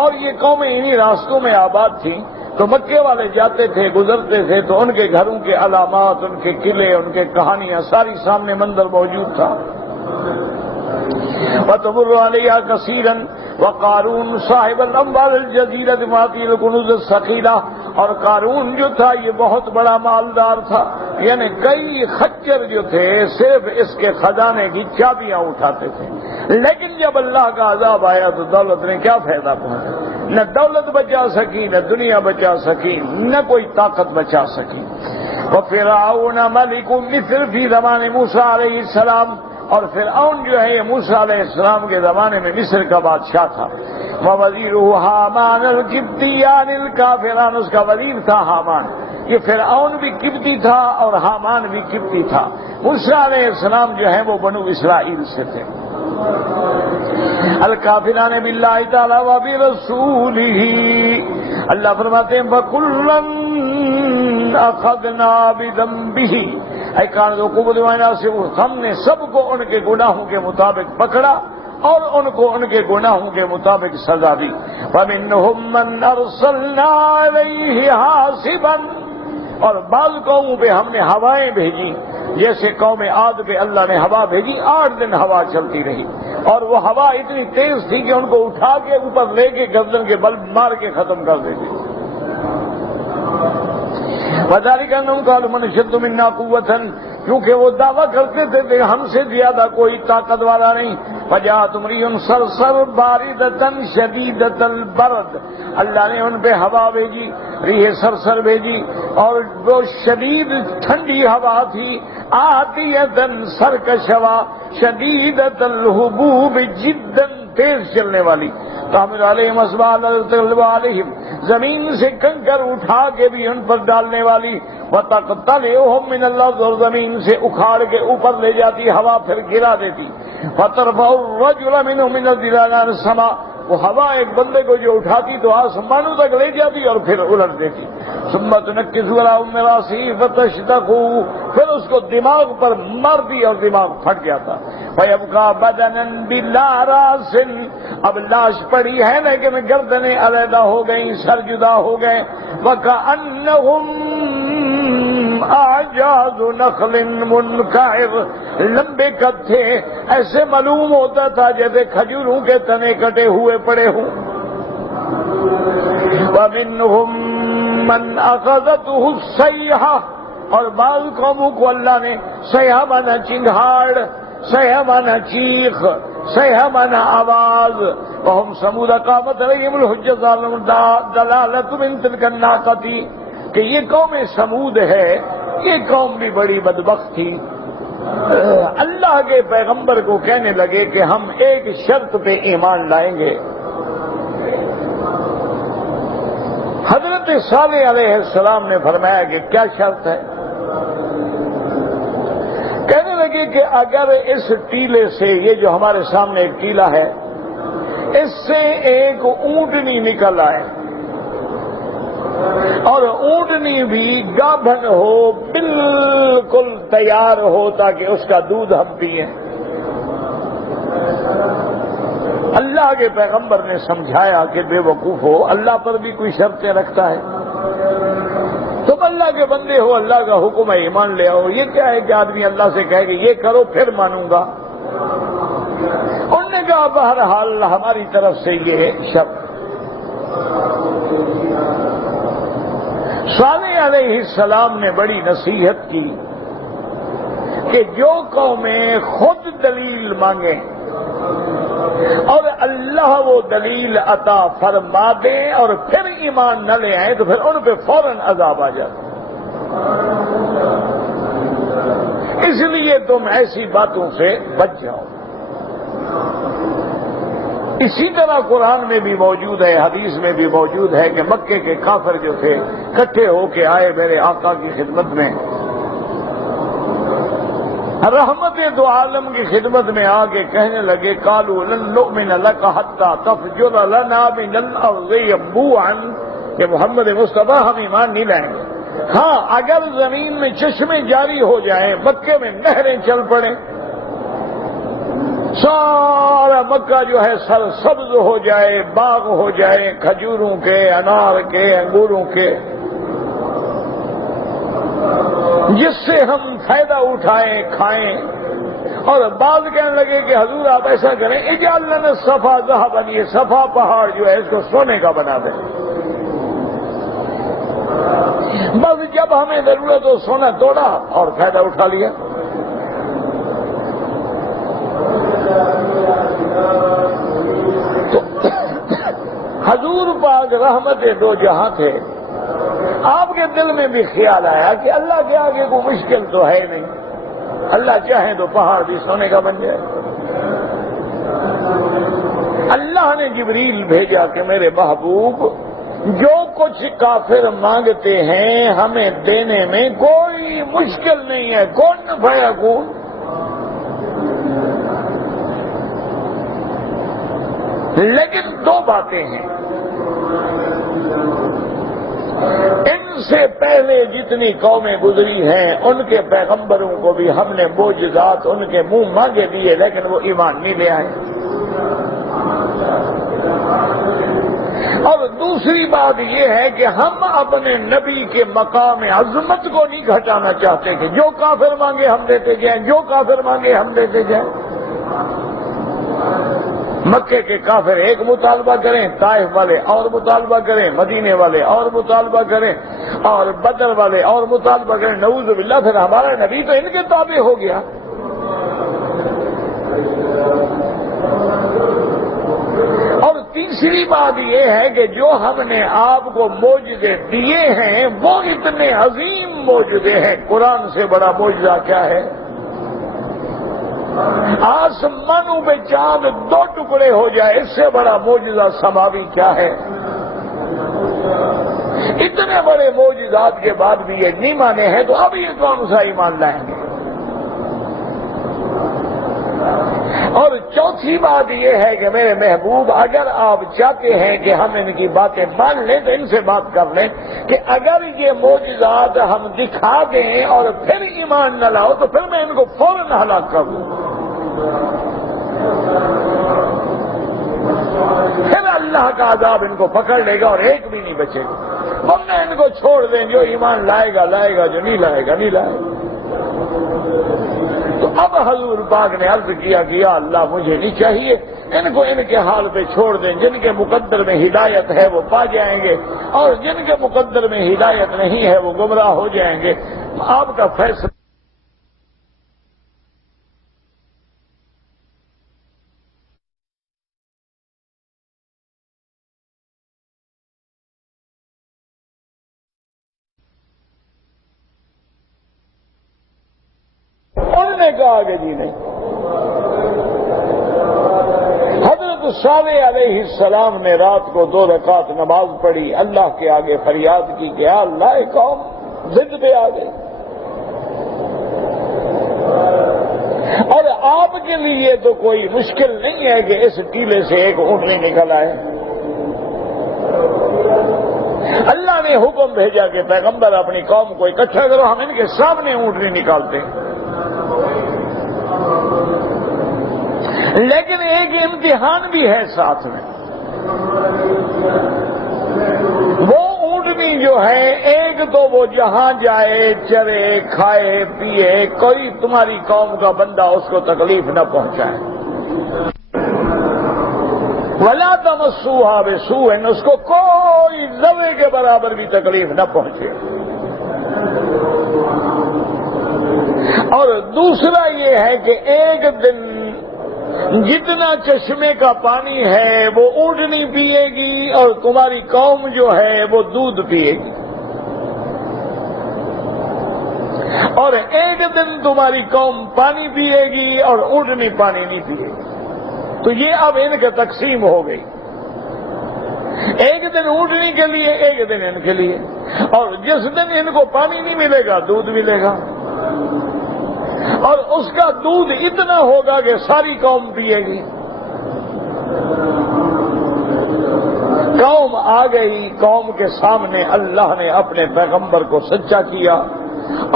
اور یہ قومیں انہی راستوں میں آباد تھیں. تو مکے والے جاتے تھے، گزرتے تھے، تو ان کے گھروں کے علامات، ان کے قلعے، ان کے کہانیاں ساری سامنے منظر موجود تھا. وَتَمُرُّ عَلَيْهَا كَثِيرًا وَقَارُونُ صَاحِبَ الْأَمْوَالِ الْجَزِيرَةِ وَآتِي الْكُنُوزَ الثَّقِيلَةَ، اور قارون جو تھا یہ بہت بڑا مالدار تھا، یعنی کئی خچر جو تھے صرف اس کے خزانے کی چابیاں اٹھاتے تھے. لیکن جب اللہ کا عذاب آیا تو دولت نے کیا فائدہ پہنچا؟ نہ دولت بچا سکی، نہ دنیا بچا سکی، نہ کوئی طاقت بچا سکی. وَفِرْعَوْنَ مَلِكُ مِصْرَ فِي زَمَانِ مُوسَىٰ علیہ السلام، اور فرعون جو ہے یہ موسیٰ علیہ السلام کے زمانے میں مصر کا بادشاہ تھا. وَوَزِيرُهُ حَامَانُ الْقِبْطِيَّانِ الْكَافِرَانِ، اس کا وزیر تھا حامان. یہ فرعون بھی قبطی تھا اور حامان بھی قبطی تھا. موسیٰ علیہ السلام جو ہے وہ بنو اسرائیل سے تھے. الکافران باللہ تعالی و برسولہ، اللہ فرماتے ہیں فَكُلًّا أَخَذْنَا بِذَنبِهِ، اے کان کو قوت وانا سے ہم نے سب کو ان کے گناہوں کے مطابق پکڑا اور ان کو ان کے گناہوں کے مطابق سزا دی. وَمِنْهُمْ مَنْ أَرْسَلْنَا عَلَيْهِ حَاصِبًا، اور بعض قوموں پہ ہم نے ہوائیں بھیجی، جیسے قوم عاد پہ اللہ نے ہوا بھیجی، 8 دن ہوا چلتی رہی، اور وہ ہوا اتنی تیز تھی کہ ان کو اٹھا کے اوپر لے کے گردن کے بل مار کے ختم کر دیتی. وَذَلِكَ أَنَّهُمْ قَالُوا مَنْ أَشَدُّ مِنَّا قُوَّةً، کیونکہ وہ دعویٰ کرتے تھے کہ ہم سے زیادہ کوئی طاقت والا نہیں. فجاءت امرئ صرصر باردۃ شدیدۃ البرد، اللہ نے ان پہ ہوا بھیجی، ریح صرصر بھیجی، اور وہ شدید ٹھنڈی ہوا تھی، آتیۃ سرکش ہوا، شدیدۃ الہبوب جدا تیز چلنے والی، تحمل علیہم اسبال علیہم، زمین سے کنکر اٹھا کے بھی ان پر ڈالنے والی، وتقتلعهم من الارض، اور زمین سے اکھاڑ کے اوپر لے جاتی ہوا، پھر گرا دیتی، فترفع الرجل منهم من الظلال عن السماء، وہ ہوا ایک بندے کو جو اٹھاتی تو آسمانوں تک لے جاتی اور پھر الٹ دیتی، ثم تنكس على ام راسه فتشدق، پھر اس کو دماغ پر مارتی اور دماغ پھٹ جاتا، فيبقى بدنا بلا راس، اب لاش پڑی ہے لیکن گردنیں علیحدہ ہو گئیں، سر جدا ہو گئے، وكأنهم اعجاز نخل منقعر، لمبے قد تھے، ایسے معلوم ہوتا تھا جیسے کھجوروں کے تنے کٹے ہوئے پڑے ہوں، ومنهم من اخذته الصيحة، اور بعض قوموں کو اللہ نے صیحہ مانا چنگھاڑ، صیحہ مانا چیخ، صیحہ مانا آواز، وهم ثمود قامت علیہم الحجۃ دلالۃ من تلک الناقۃ، کہ یہ قوم سمود ہے، یہ قوم بھی بڑی بدبخت تھی، اللہ کے پیغمبر کو کہنے لگے کہ ہم ایک شرط پہ ایمان لائیں گے۔ حضرت صالح علیہ السلام نے فرمایا کہ کیا شرط ہے؟ کہنے لگے کہ اگر اس ٹیلے سے، یہ جو ہمارے سامنے ایک ٹیلا ہے، اس سے ایک اونٹنی نکل آئے اور اونٹنی بھی گابھن ہو، بالکل تیار ہو تاکہ اس کا دودھ ہم پئیں۔ اللہ کے پیغمبر نے سمجھایا کہ بے وقوف ہو، اللہ پر بھی کوئی شرطیں رکھتا ہے؟ تم اللہ کے بندے ہو، اللہ کا حکم ہے ایمان لے آؤ، یہ کیا ہے کہ آدمی اللہ سے کہے کہ یہ کرو پھر مانوں گا؟ انہوں نے کہا بہرحال ہماری طرف سے یہ شرط۔ صالح علیہ السلام نے بڑی نصیحت کی کہ جو قومیں خود دلیل مانگیں اور اللہ وہ دلیل عطا فرما دیں اور پھر ایمان نہ لے آئیں تو پھر ان پہ فوراً عذاب آ جاتا۔ اس لیے تم ایسی باتوں سے بچ جاؤ۔ اسی طرح قرآن میں بھی موجود ہے، حدیث میں بھی موجود ہے کہ مکے کے کافر جو تھے اکٹھے ہو کے آئے میرے آقا کی خدمت میں، رحمت دو عالم کی خدمت میں آ کے کہنے لگے قالوا لن نؤمن لك حتى تفجر لنا من الارض ينبوعا، کہ محمد مصطفیٰ ہم ایمان نہیں لائیں گے، ہاں اگر زمین میں چشمے جاری ہو جائیں، مکے میں نہریں چل پڑیں، سارا مکہ جو ہے سرسبز ہو جائے، باغ ہو جائے کھجوروں کے، انار کے، انگوروں کے، جس سے ہم فائدہ اٹھائیں کھائیں۔ اور بعض کہنے لگے کہ حضور آپ ایسا کریں اجعل لنا صفا ذهبا، یہ صفا پہاڑ جو ہے اس کو سونے کا بنا دیں، بس جب ہمیں ضرورت ہو سونا توڑا اور فائدہ اٹھا لیا۔ تو حضور پاک رحمت دو جہاں تھے، آپ کے دل میں بھی خیال آیا کہ اللہ کے آگے کوئی مشکل تو ہے نہیں، اللہ چاہے تو پہاڑ بھی سونے کا بن جائے۔ اللہ نے جبریل بھیجا کہ میرے محبوب جو کچھ کافر مانگتے ہیں ہمیں دینے میں کوئی مشکل نہیں ہے، کون فیکون، لیکن دو باتیں ہیں، ان سے پہلے جتنی قومیں گزری ہیں ان کے پیغمبروں کو بھی ہم نے معجزات ان کے منہ مانگے دیے لیکن وہ ایمان نہیں لے آئے۔ اور دوسری بات یہ ہے کہ ہم اپنے نبی کے مقام عظمت کو نہیں گھٹانا چاہتے کہ جو کافر مانگے ہم دیتے جائیں، جو کافر مانگے ہم دیتے جائیں۔ مکے کے کافر ایک مطالبہ کریں، طائف والے اور مطالبہ کریں، مدینے والے اور مطالبہ کریں، اور بدر والے اور مطالبہ کریں، نعوذ باللہ پھر ہمارا نبی تو ان کے تابع ہو گیا۔ تیسری بات یہ ہے کہ جو ہم نے آپ کو معجزے دیے ہیں وہ اتنے عظیم معجزے ہیں. قرآن سے بڑا معجزہ کیا ہے؟ آسمانوں پہ چاند 2 ٹکڑے ہو جائے، اس سے بڑا معجزہ سماوی کیا ہے؟ اتنے بڑے معجزات کے بعد بھی یہ نہیں مانے ہیں تو اب یہ کون سا ایمان لائیں گے؟ اور چوتھی بات یہ ہے کہ میرے محبوب، اگر آپ چاہتے ہیں کہ ہم ان کی باتیں مان لیں تو ان سے بات کر لیں کہ اگر یہ معجزات ہم دکھا دیں اور پھر ایمان نہ لاؤ تو پھر میں ان کو فوراً ہلاک کر دوں، پھر اللہ کا عذاب ان کو پکڑ لے گا اور ایک بھی نہیں بچے گا. ورنہ ان کو چھوڑ دیں، جو ایمان لائے گا لائے گا، جو نہیں لائے گا نہیں لائے گا. تو اب حضور پاک نے عرض کیا کہ یا اللہ مجھے نہیں چاہیے، ان کو ان کے حال پہ چھوڑ دیں. جن کے مقدر میں ہدایت ہے وہ پا جائیں گے اور جن کے مقدر میں ہدایت نہیں ہے وہ گمراہ ہو جائیں گے. آپ کا فیصلہ. انہوں نے کہا کہ جی نہیں. حضرت صالح علیہ السلام نے رات کو 2 رکعت نماز پڑھی، اللہ کے آگے فریاد کی کہ یا اللہ قوم ضد پہ آ گئی، اور آپ کے لیے تو کوئی مشکل نہیں ہے کہ اس ٹیلے سے ایک اونٹنی نکل آئے. اللہ نے حکم بھیجا کہ پیغمبر اپنی قوم کو اکٹھا کرو، ہم ان کے سامنے اونٹنی نکالتے ہیں. لیکن ایک امتحان بھی ہے ساتھ میں. وہ اونٹنی جو ہے، ایک تو وہ جہاں جائے چرے کھائے پیے، کوئی تمہاری قوم کا بندہ اس کو تکلیف نہ پہنچائے. وَلَا تَمَسُّوهَا بِسُوءٍ، اس کو کوئی ذرے کے برابر بھی تکلیف نہ پہنچے. اور دوسرا یہ ہے کہ ایک دن جتنا چشمے کا پانی ہے وہ اونٹنی پیے گی اور تمہاری قوم جو ہے وہ دودھ پیے گی، اور ایک دن تمہاری قوم پانی پیے گی اور اونٹنی پانی نہیں پیے گی. تو یہ اب ان کی تقسیم ہو گئی، ایک دن اونٹنی کے لیے ایک دن ان کے لیے. اور جس دن ان کو پانی نہیں ملے گا دودھ ملے گا، اور اس کا دودھ اتنا ہوگا کہ ساری قوم پیے گی. قوم آ گئی، قوم کے سامنے اللہ نے اپنے پیغمبر کو سچا کیا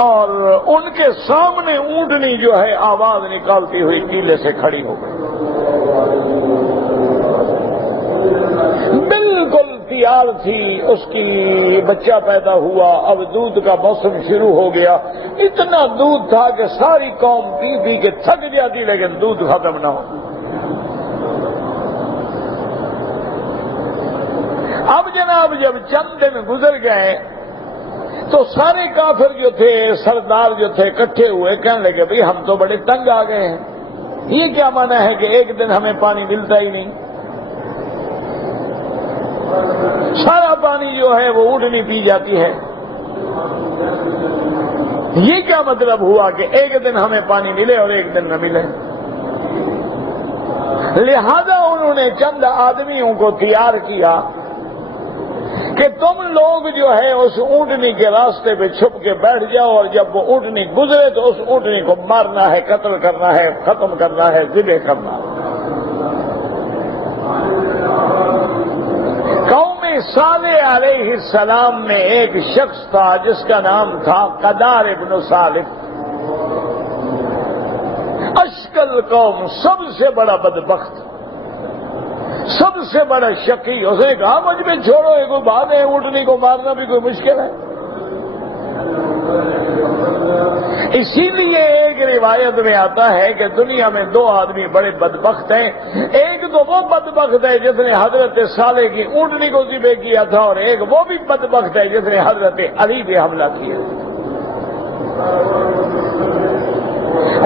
اور ان کے سامنے اونٹنی جو ہے آواز نکالتی ہوئی ٹیلے سے کھڑی ہو گئی، بالکل تیار تھی. اس کی بچہ پیدا ہوا، اب دودھ کا موسم شروع ہو گیا. اتنا دودھ تھا کہ ساری قوم پی پی کے تھک جاتی لیکن دودھ ختم نہ ہو. اب جناب جب چند دن گزر گئے تو سارے کافر جو تھے، سردار جو تھے، اکٹھے ہوئے، کہنے لگے بھئی ہم تو بڑے تنگ آ گئے ہیں. یہ کیا مانا ہے کہ ایک دن ہمیں پانی ملتا ہی نہیں، سارا پانی جو ہے وہ اونٹنی پی جاتی ہے. یہ کیا مطلب ہوا کہ ایک دن ہمیں پانی ملے اور ایک دن نہ ملے؟ لہذا انہوں نے چند آدمیوں کو تیار کیا کہ تم لوگ جو ہے اس اونٹنی کے راستے پہ چھپ کے بیٹھ جاؤ، اور جب وہ اونٹنی گزرے تو اس اونٹنی کو مارنا ہے، قتل کرنا ہے، ختم کرنا ہے، ذبح کرنا ہے. قوم صالح علیہ السلام میں ایک شخص تھا جس کا نام تھا قدار ابن صالح. اشکل قوم، سب سے بڑا بدبخت، سب سے بڑا شقی. اس نے کہا مجھ میں چھوڑو، یہ کوئی بات ہے، اونٹنی کو مارنا بھی کوئی مشکل ہے. اسی لیے ایک روایت میں آتا ہے کہ دنیا میں 2 آدمی بڑے بدبخت ہیں. ایک تو وہ بدبخت ہے جس نے حضرت صالح کی اونٹنی کو ذبح کیا تھا، اور ایک وہ بھی بدبخت ہے جس نے حضرت علی پہ حملہ کیا.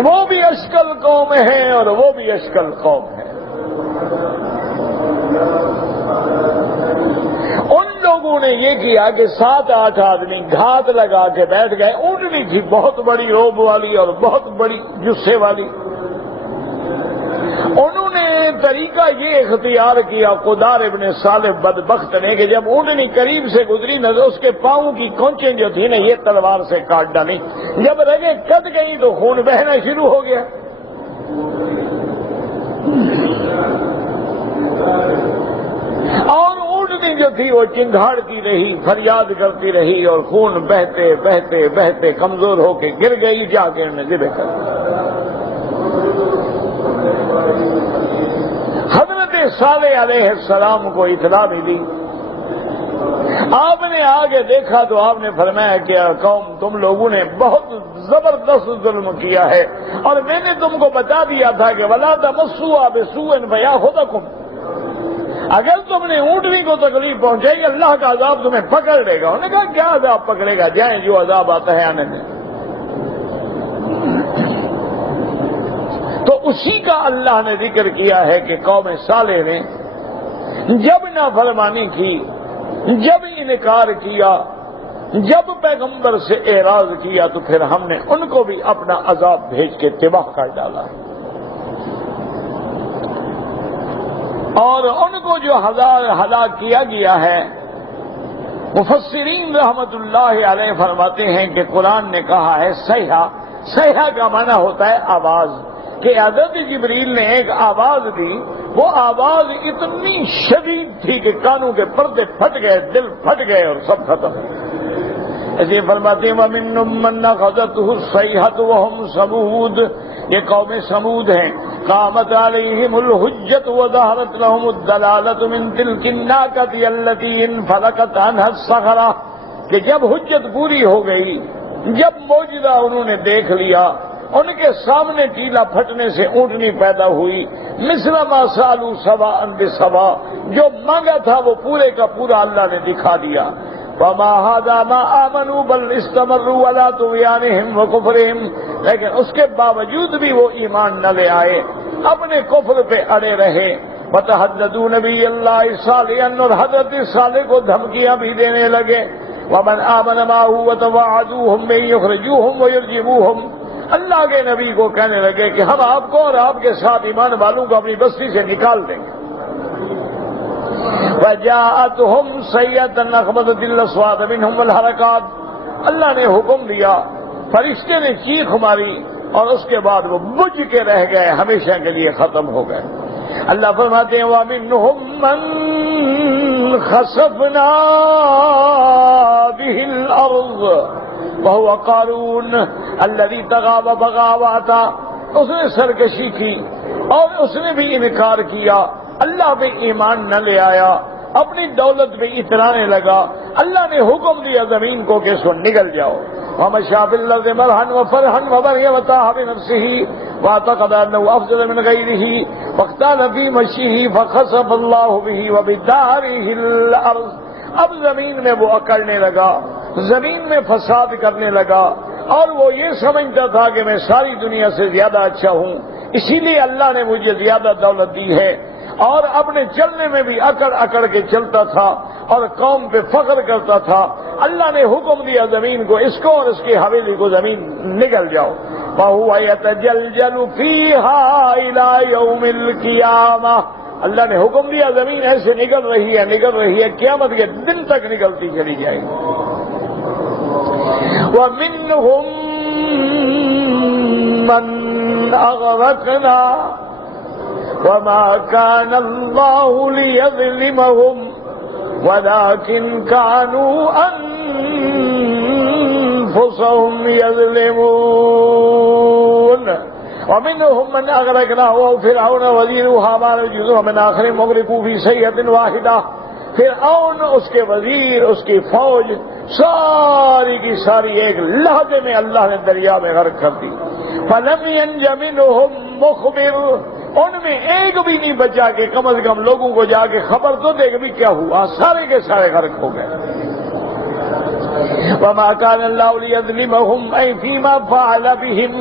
وہ بھی اشکل قوم ہے اور وہ بھی اشکل قوم ہے. یہ کیا کہ 7-8 آدمی گھات لگا کے بیٹھ گئے. اونٹنی تھی بہت بڑی روب والی اور بہت بڑی جسے والی. انہوں نے طریقہ یہ اختیار کیا قدار ابن صالح بدبخت نے کہ جب اونٹنی قریب سے گزری نہ تو اس کے پاؤں کی کونچیں جو تھی نا یہ تلوار سے کاٹ ڈالی. جب رگیں کٹ گئی تو خون بہنا شروع ہو گیا. اور اونٹنی جو تھی وہ چنگھاڑتی رہی, فریاد کرتی رہی اور خون بہتے بہتے بہتے کمزور ہو کے گر گئی. جا کے انہوں نے ذبح کر حضرت صالح علیہ السلام کو اطلاع ملی. آپ نے آگے دیکھا تو آپ نے فرمایا کہ قوم تم لوگوں نے بہت زبردست ظلم کیا ہے اور میں نے تم کو بتا دیا تھا کہ وَلَا تَمَسُّوهَا بِسُوءٍ فَيَأْخُذَكُمْ. اگر تم نے اونٹنی کو تکلیف پہنچائی گی اللہ کا عذاب تمہیں پکڑ لے گا. انہوں نے کہا کیا عذاب پکڑے گا؟ جائیں جو عذاب آتا ہے آنے میں. تو اسی کا اللہ نے ذکر کیا ہے کہ قوم صالح نے جب نافرمانی کی, جب انکار کیا, جب پیغمبر سے اعراض کیا تو پھر ہم نے ان کو بھی اپنا عذاب بھیج کے تباہ کر ڈالا. اور ان کو جو ہلاک کیا گیا ہے, مفسرین رحمت اللہ علیہ فرماتے ہیں کہ قرآن نے کہا ہے صیحہ. صیحہ کا معنی ہوتا ہے آواز, کہ حضرت جبریل نے ایک آواز دی. وہ آواز اتنی شدید تھی کہ کانوں کے پردے پھٹ گئے, دل پھٹ گئے اور سب ختم. ایسے فرماتے ہیں وَمِنْهُمْ مَنْ أَخَذَتْهُ الصَّيْحَةُ وَهُمْ ثَمُودُ. یہ قوم سمود ہیں. قامت علیہم الحجت وظہرت لهم الدلالۃ من تلک الناقۃ التي انفلقت عنها الصخرہ. کہ جب حجت پوری ہو گئی, جب معجزہ انہوں نے دیکھ لیا, ان کے سامنے ٹیلا پھٹنے سے اونٹنی پیدا ہوئی. مثل ما سالوا سواء بسواء, جو مانگا تھا وہ پورے کا پورا اللہ نے دکھا دیا. وما هذا ما آمنوا بل استمروا على طغيانهم وكفرهم. لیکن اس کے باوجود بھی وہ ایمان نہ لے آئے, اپنے کفر پہ اڑے رہے. وتحدثوا نبی اللہ صالحا, اور حضرت صالح کو دھمکیاں بھی دینے لگے. ومن آمن معه وتوعدوهم بأن يخرجوهم ويرجموهم. اللہ کے نبی کو کہنے لگے کہ ہم آپ کو اور آپ کے ساتھ ایمان والوں کو اپنی بستی سے نکال دیں گے. وَجَاءَتْهُمْ سَيِّئَةٌ أَخْبَثَتِ الْأَصْوَاتَ مِنْهُمْ وَالْحَرَكَاتِ. اللہ نے حکم دیا, فرشتے نے چیخ ماری اور اس کے بعد وہ بجھ کے رہ گئے, ہمیشہ کے لیے ختم ہو گئے. اللہ فرماتے ہیں وَمِنْهُمْ مَنْ خَسَفْنَا بِهِ الْأَرْضِ وَهُوَ قَارُونُ الَّذِي طَغَىٰ وَبَغَىٰ وَأَتَىٰ. اس نے سرکشی کی اور اس نے بھی انکار کیا, اللہ پہ ایمان نہ لے آیا, اپنی دولت پہ اترانے لگا. اللہ نے حکم دیا زمین کو کہ اس کو نگل جاؤ. وَمَشَىٰ فِي الْأَرْضِ مَرْحًا وَفَرْحًا وَبَغِيًا وَتَاهَ بِنَفْسِهِ وَاعْتَقَدَ أَنَّهُ أَفْضَلُ مِنْ غَيْرِهِ فَاخْتَالَ فِي مَشْيِهِ فَخَسَفَ اللَّهُ بِهِ وَبِدَارِهِ الْأَرْضَ. اب زمین میں وہ اکڑنے لگا, زمین میں فساد کرنے لگا, اور وہ یہ سمجھتا تھا کہ میں ساری دنیا سے زیادہ اچھا ہوں, اسی لیے اللہ نے مجھے زیادہ دولت دی ہے. اور اپنے چلنے میں بھی اکڑ اکڑ کے چلتا تھا اور قوم پہ فخر کرتا تھا. اللہ نے حکم دیا زمین کو, اس کو اور اس کی حویلی کو زمین نگل جاؤ. وَهُوَ يَتَجَلْجَلُ فِيهَا إِلَى يَوْمِ الْقِيَامَةِ. اللہ نے حکم دیا زمین ایسے نگل رہی ہے, قیامت کے دن تک نگلتی چلی جائے گی. وَمِنْهُمْ مَنْ أَغْرَقْنَا وَمَا كَانَ اللَّهُ لِيَظْلِمَهُمْ وَلَكِنْ كَانُوا أَنفُسَهُمْ يَظْلِمُونَ. وَمِنْهُمْ مَنْ أَغْرَقْنَا وَفِرْعَوْنَ وَزِيرُ هَامَانَ وَجُنُودُهُ وَمِنْ آخَرِهِمْ أُغْرِقُوا فِي صَيْحَةٍ وَاحِدَةٍ. فرعون, اس کے وزیر, اس کی فوج, ساری کی ساری ایک لہجے میں اللہ نے دریا میں غرق کر دی. فَلَمْ يَنْجَ مِنْهُمْ مُخْبِرٌ. ان میں ایک بھی نہیں بچا کہ کم از کم لوگوں کو جا کے خبر تو دے کہ بھی کیا ہوا, سارے کے سارے غرق ہو گئے. وَمَا كَانَ اللَّهُ لِيَظْلِمَهُمْ أَيْ فِيمَا فَعَلَ بِهِمْ.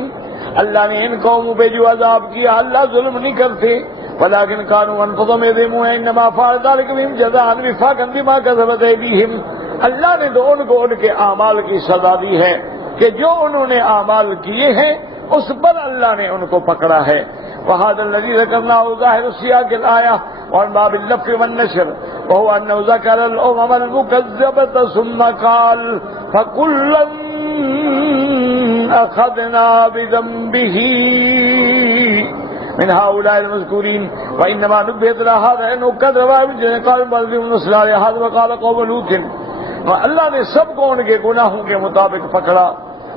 اللہ نے ان قوموں پہ جو عذاب کیا, اللہ ظلم نہیں کرتے. وَلَٰكِنْ كَانُوا أَنفُسَهُمْ يَظْلِمُونَ إِنَّمَا فَعَلَ ذَٰلِكَ بِهِمْ جَزَاءً وِفَاقًا بِمَا كَسَبَتْ أَيْدِيهِمْ. اللہ نے تو ان کو ان کے اعمال کی سزا دی ہے کہ جو انہوں نے اعمال کیے ہیں اس پر اللہ نے ان کو پکڑا ہے. وهذا الذي ذكرناه ظاهر السياق الآية وعن باب اللف والنشر وهو أنه ذكر الأمم المكذبة ثم قال فكلا أخذنا بذنبه من هؤلاء المذكورين وإنما نبهت إلى هذا أنه كذب قال بعضهم نصر على هذا وقال قوم لوط. اللہ نے سب کو ان کے گناہوں کے مطابق پکڑا.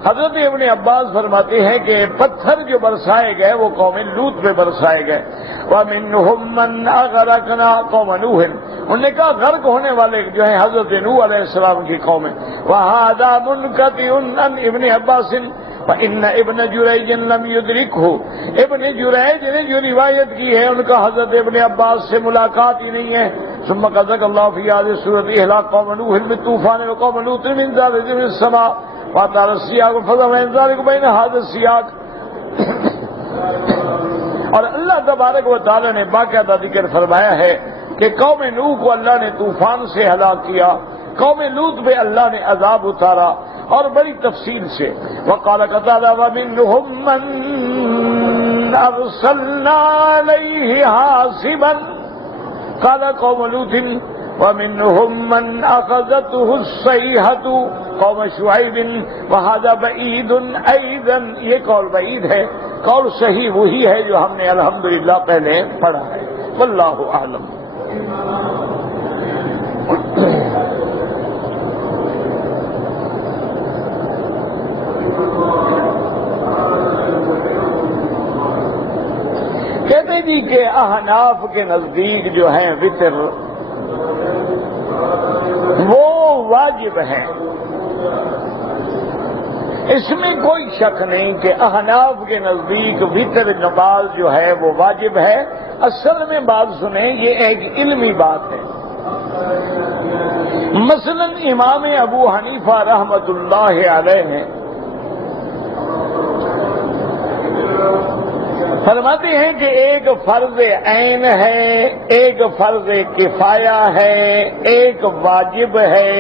حضرت ابن عباس فرماتے ہیں کہ پتھر جو برسائے گئے وہ قوم لوط پہ برسائے گئے. وَمِنْهُمْ مَنْ أَغْرَقْنَا قَوْمَ نُوحٍ انہوں نے کہا غرق ہونے والے جو ہیں حضرت نوح علیہ السلام کی قوم ہے. وَهَذَا مُنْقَطِعٌ عَنْ ابن عباس فَإِنَّ ابن جُرَيْجٍ لَمْ يُدْرِكْهُ ابن جریج نے جو روایت کی ہے ان کا حضرت ابن عباس سے ملاقات ہی نہیں ہے. ثم قذف الله في هذه السورة إهلاك قوم نوح بالطوفان وقوم لوط من ذلك من السماء وأطال السياق وفضل من ذلك بين هذا السياق. اور اللہ تبارک و تعالی نے باقاعدہ ذکر فرمایا ہے کہ قوم نوح کو اللہ نے طوفان سے ہلاک کیا, قوم لوط پہ اللہ نے عذاب اتارا اور بڑی تفصیل سے. وقال قتادہ ومنهم من أرسلنا عليه حاصبا قال قوم لوط ومنهم من أخذته الصيحة قوم شعيب وهذا بعيد أيضا. یہ قول بعید ہے, قول صحیح وہی ہے جو ہم نے الحمدللہ پہلے پڑھا ہے. واللہ اعلم. کہتے جی کہ احناف کے نزدیک جو ہیں وتر وہ واجب ہے. اس میں کوئی شک نہیں کہ احناف کے نزدیک وتر نماز جو ہے وہ واجب ہے. اصل میں بات سنیں, یہ ایک علمی بات ہے. مثلا امام ابو حنیفہ رحمۃ اللہ علیہ ہیں فرماتے ہیں کہ ایک فرض عین ہے, ایک فرض کفایہ ہے, ایک واجب ہے,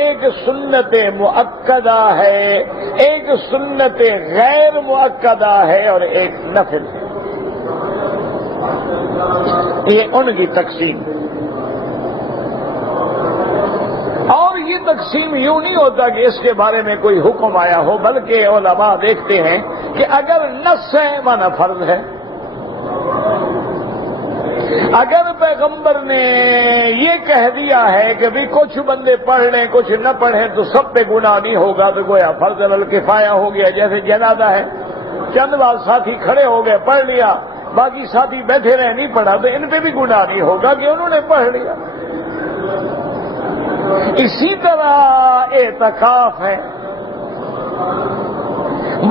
ایک سنت مؤکدہ ہے, ایک سنت غیر مؤکدہ ہے اور ایک نفل ہے. یہ ان کی تقسیم. اور یہ تقسیم یوں نہیں ہوتا کہ اس کے بارے میں کوئی حکم آیا ہو, بلکہ علماء دیکھتے ہیں کہ اگر نص ہے مانا فرض ہے. اگر پیغمبر نے یہ کہہ دیا ہے کہ بھی کچھ بندے پڑھ لیں کچھ نہ پڑھیں تو سب پہ گناہ نہیں ہوگا, تو گویا فرض الکفایہ ہو گیا. جیسے جنازہ ہے, چند بار ساتھی کھڑے ہو گئے پڑھ لیا, باقی ساتھی بیٹھے رہے نہیں پڑھا, تو ان پہ بھی گناہ نہیں ہوگا کہ انہوں نے پڑھ لیا. اسی طرح اعتکاف ہے,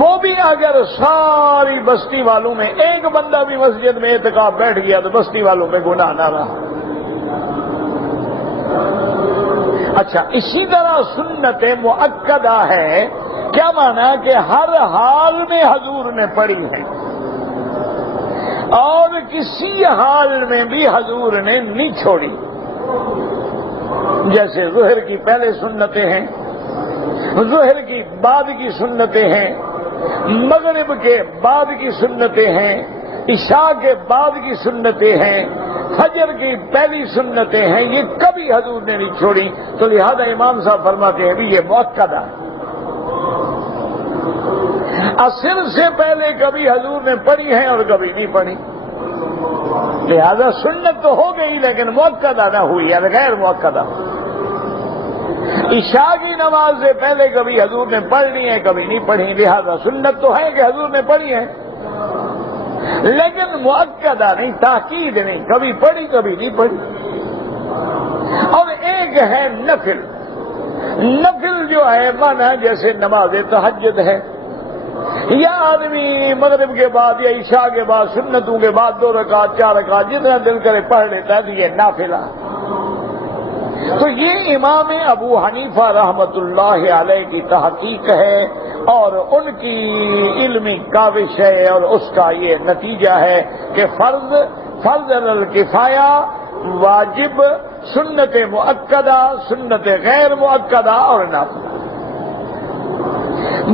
وہ بھی اگر ساری بستی والوں میں ایک بندہ بھی مسجد میں اعتکاف بیٹھ گیا تو بستی والوں میں گناہ نہ رہا. اچھا, اسی طرح سنت مؤکدہ ہے. کیا مانا کہ ہر حال میں حضور نے پڑھی ہے اور کسی حال میں بھی حضور نے نہیں چھوڑی. جیسے ظہر کی پہلے سنتیں ہیں, ظہر کی بعد کی سنتیں ہیں, مغرب کے بعد کی سنتیں ہیں, عشاء کے بعد کی سنتیں ہیں, فجر کی پہلی سنتیں ہیں. یہ کبھی حضور نے نہیں چھوڑی. تو لہذا امام صاحب فرماتے ہیں بھی یہ مؤکدہ ہے. عصر سے پہلے کبھی حضور نے پڑھی ہے اور کبھی نہیں پڑھی, لہذا سنت تو ہو گئی لیکن مؤکدہ نہ ہوئی, یا غیر مؤکدہ. عشاء کی نماز سے پہلے کبھی حضور نے پڑھ لی ہے کبھی نہیں پڑھی, لہذا سنت تو ہے کہ حضور نے پڑھی ہے لیکن مؤکدہ نہیں, تاکید نہیں, کبھی پڑھی کبھی نہیں پڑھی. اور ایک ہے نفل. نفل جو ہے مانا جیسے نماز تہجد ہے, یا آدمی مغرب کے بعد یا عشاء کے بعد سنتوں کے بعد 2 رکعت 4 رکعت جتنا دل کرے پڑھ لیتا ہے, تو یہ نافلہ. تو یہ امام ابو حنیفہ رحمۃ اللہ علیہ کی تحقیق ہے اور ان کی علمی کاوش ہے, اور اس کا یہ نتیجہ ہے کہ فرض فرض الکفایہ، واجب، سنت مؤکدہ، سنت غیر مؤکدہ اور نافل۔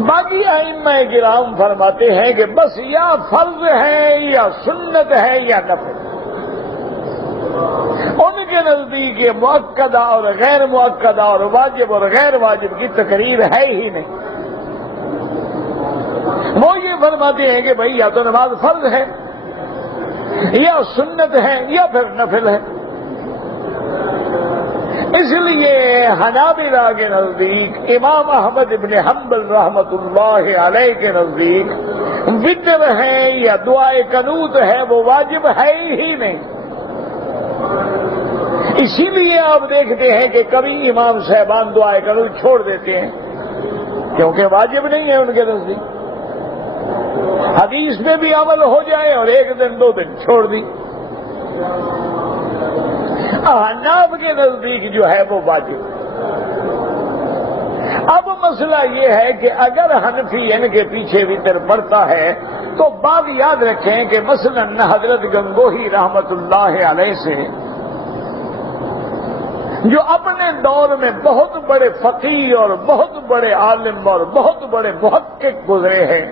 باقی ائمہ کرام فرماتے ہیں کہ بس یا فرض ہے یا سنت ہے یا نفل۔ ان کے نزدیک یہ مؤکدہ اور غیر مؤکدہ اور واجب اور غیر واجب کی تقریر ہے ہی نہیں۔ وہ یہ فرماتے ہیں کہ بھئی یا تو نماز فرض ہے یا سنت ہے یا پھر نفل ہے۔ اس لیے حنابلہ کے نزدیک، امام احمد ابن حنبل رحمۃ اللہ علیہ کے نزدیک وتر ہے یا دعائے قنوت ہے وہ واجب ہے ہی نہیں۔ اسی لیے آپ دیکھتے ہیں کہ کبھی امام صاحبان دعائے قنوت چھوڑ دیتے ہیں کیونکہ واجب نہیں ہے ان کے نزدیک۔ حدیث میں بھی عمل ہو جائے اور ایک دن دو دن چھوڑ دی۔ احناف کے نزدیک جو ہے وہ واجب۔ اب مسئلہ یہ ہے کہ اگر حنفی ان کے پیچھے وتر پڑتا ہے تو بات یاد رکھیں کہ مثلا حضرت گنگوہی رحمت اللہ علیہ سے جو اپنے دور میں بہت بڑے فقیہ اور بہت بڑے عالم اور بہت بڑے محقق گزرے ہیں،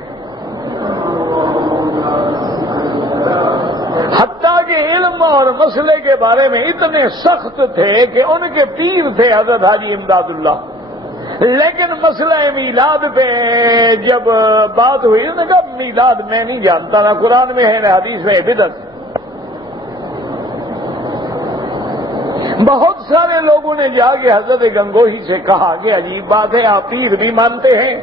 حتیٰ کہ علم اور مسئلے کے بارے میں اتنے سخت تھے کہ ان کے پیر تھے حضرت حاجی امداد اللہ، لیکن مسئلہ میلاد پہ جب بات ہوئی انہوں نے کہا میلاد میں نہیں جانتا، نہ قرآن میں ہے نہ حدیث میں، بدعت ہے۔ بہت سارے لوگوں نے جا کے حضرت گنگوہی سے کہا کہ عجیب بات ہے، آپ پیر بھی مانتے ہیں،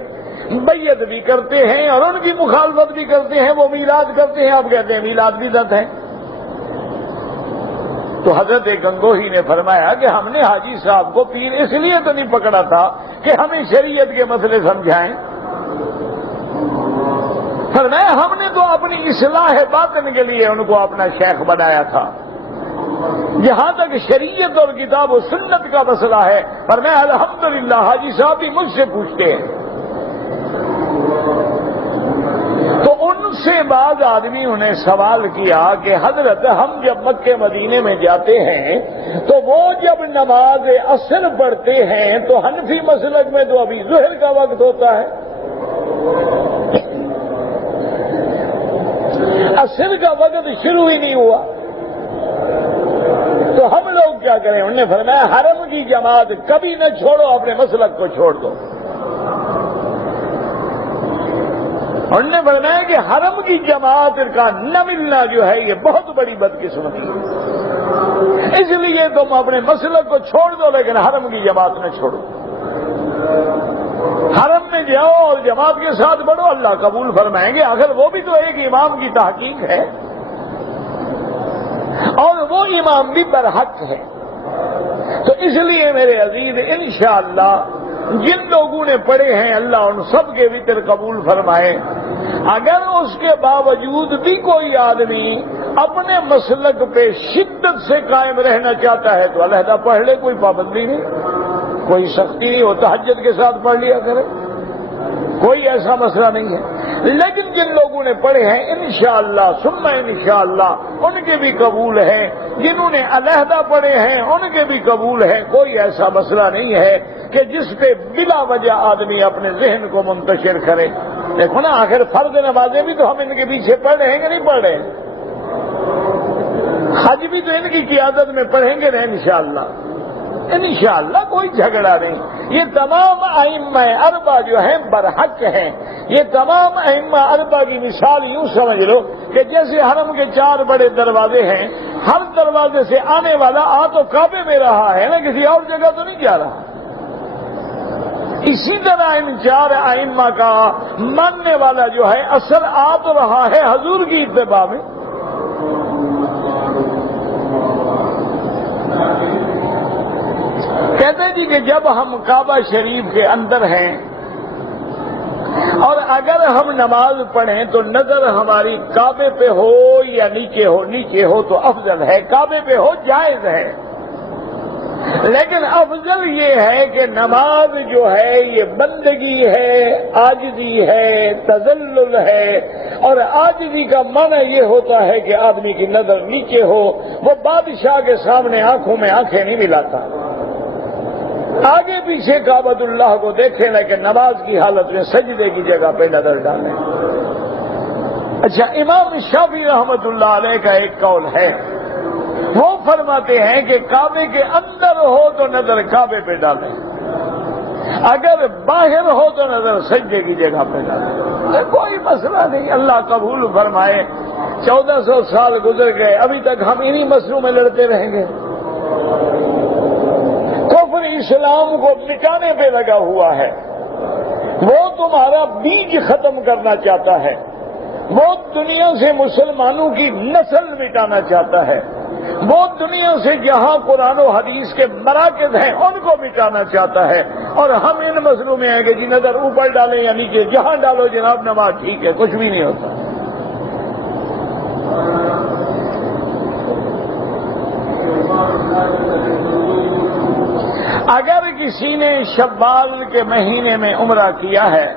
بیعت بھی کرتے ہیں اور ان کی مخالفت بھی کرتے ہیں، وہ میلاد کرتے ہیں، آپ کہتے ہیں میلاد بدعت ہے۔ تو حضرت گنگوہی نے فرمایا کہ ہم نے حاجی صاحب کو پیر اس لیے تو نہیں پکڑا تھا کہ ہمیں شریعت کے مسئلے سمجھائیں، فرمایا ہم نے تو اپنی اصلاح باطن کے لیے ان کو اپنا شیخ بنایا تھا۔ جہاں تک شریعت اور کتاب و سنت کا مسئلہ ہے، فرمایا الحمدللہ حاجی صاحب بھی مجھ سے پوچھتے ہیں۔ تو ان سے بعض آدمیوں نے سوال کیا کہ حضرت ہم جب مکے مدینے میں جاتے ہیں تو وہ جب نماز عصر پڑھتے ہیں تو حنفی مسلک میں تو ابھی ظہر کا وقت ہوتا ہے، عصر کا وقت شروع ہی نہیں ہوا، تو ہم لوگ کیا کریں؟ انہوں نے فرمایا حرم کی جماعت کبھی نہ چھوڑو، اپنے مسلک کو چھوڑ دو۔ انہوں نے فرمایا کہ حرم کی جماعت کا نہ ملنا جو ہے یہ بہت بڑی بدقسمتی ہے، اس لیے تم اپنے مسلک کو چھوڑ دو لیکن حرم کی جماعت نہ چھوڑو۔ حرم میں جاؤ اور جماعت کے ساتھ بڑھو، اللہ قبول فرمائیں گے، اگر وہ بھی تو ایک امام کی تحقیق ہے اور وہ امام بھی برحق ہے۔ تو اس لیے میرے عزیز انشاءاللہ جن لوگوں نے پڑھے ہیں اللہ ان سب کے وتر قبول فرمائے۔ اگر اس کے باوجود بھی کوئی آدمی اپنے مسلک پہ شدت سے قائم رہنا چاہتا ہے تو علیحدہ پڑھ لے، کوئی پابندی نہیں، کوئی سختی نہیں، وہ تہجد کے ساتھ پڑھ لیا کرے، کوئی ایسا مسئلہ نہیں ہے۔ لیکن جن لوگوں نے پڑھے ہیں انشاءاللہ ثم انشاءاللہ ان کے بھی قبول ہیں، جنہوں نے علیحدہ پڑھے ہیں ان کے بھی قبول ہیں، کوئی ایسا مسئلہ نہیں ہے کہ جس پہ بلا وجہ آدمی اپنے ذہن کو منتشر کرے۔ دیکھو نا آخر فرض نمازیں بھی تو ہم ان کے پیچھے پڑھ رہے ہیں کہ نہیں پڑھ رہے ہیں؟ حج بھی تو ان کی قیادت میں پڑھیں گے نا انشاءاللہ، انشاءاللہ کوئی جھگڑا نہیں۔ یہ تمام ائمہ اربعہ جو ہیں برحق ہیں۔ یہ تمام ائمہ اربعہ کی مثال یوں سمجھ لو کہ جیسے حرم کے 4 بڑے دروازے ہیں، ہر دروازے سے آنے والا آ تو کعبے میں رہا ہے نا، کسی اور جگہ تو نہیں جا رہا۔ اسی طرح ان 4 ائمہ کا ماننے والا جو ہے اصل آ تو رہا ہے حضور کی اتباع میں۔ کہتے ہیں جی کہ جب ہم کعبہ شریف کے اندر ہیں اور اگر ہم نماز پڑھیں تو نظر ہماری کعبے پہ ہو یا نیچے ہو تو افضل ہے، کعبے پہ ہو جائز ہے، لیکن افضل یہ ہے کہ نماز جو ہے یہ بندگی ہے، عاجزی ہے، تذلل ہے، اور عاجزی کا معنی یہ ہوتا ہے کہ آدمی کی نظر نیچے ہو، وہ بادشاہ کے سامنے آنکھوں میں آنکھیں نہیں ملاتا، آگے پیچھے کعبۃ اللہ کو دیکھیں لیکن نماز کی حالت میں سجدے کی جگہ پہ نظر ڈالیں۔ اچھا، امام شافعی رحمۃ اللہ علیہ کا ایک قول ہے، وہ فرماتے ہیں کہ کعبے کے اندر ہو تو نظر کعبے پہ ڈالیں، اگر باہر ہو تو نظر سجدے کی جگہ پہ ڈالیں، کوئی مسئلہ نہیں، اللہ قبول فرمائے۔ 1400 سال گزر گئے، ابھی تک ہم انہی مسئلوں میں لڑتے رہیں گے۔ کفر اسلام کو مٹانے پہ لگا ہوا ہے، وہ تمہارا بیج ختم کرنا چاہتا ہے، وہ دنیا سے مسلمانوں کی نسل مٹانا چاہتا ہے، وہ دنیا سے جہاں قرآن و حدیث کے مراکز ہیں ان کو مٹانا چاہتا ہے، اور ہم ان مسئلوں میں ہیں کہ جی نظر اوپر ڈالیں یا نیچے، جہاں ڈالو جناب نماز ٹھیک ہے، کچھ بھی نہیں ہوتا۔ اگر کسی نے شوال کے مہینے میں عمرہ کیا ہے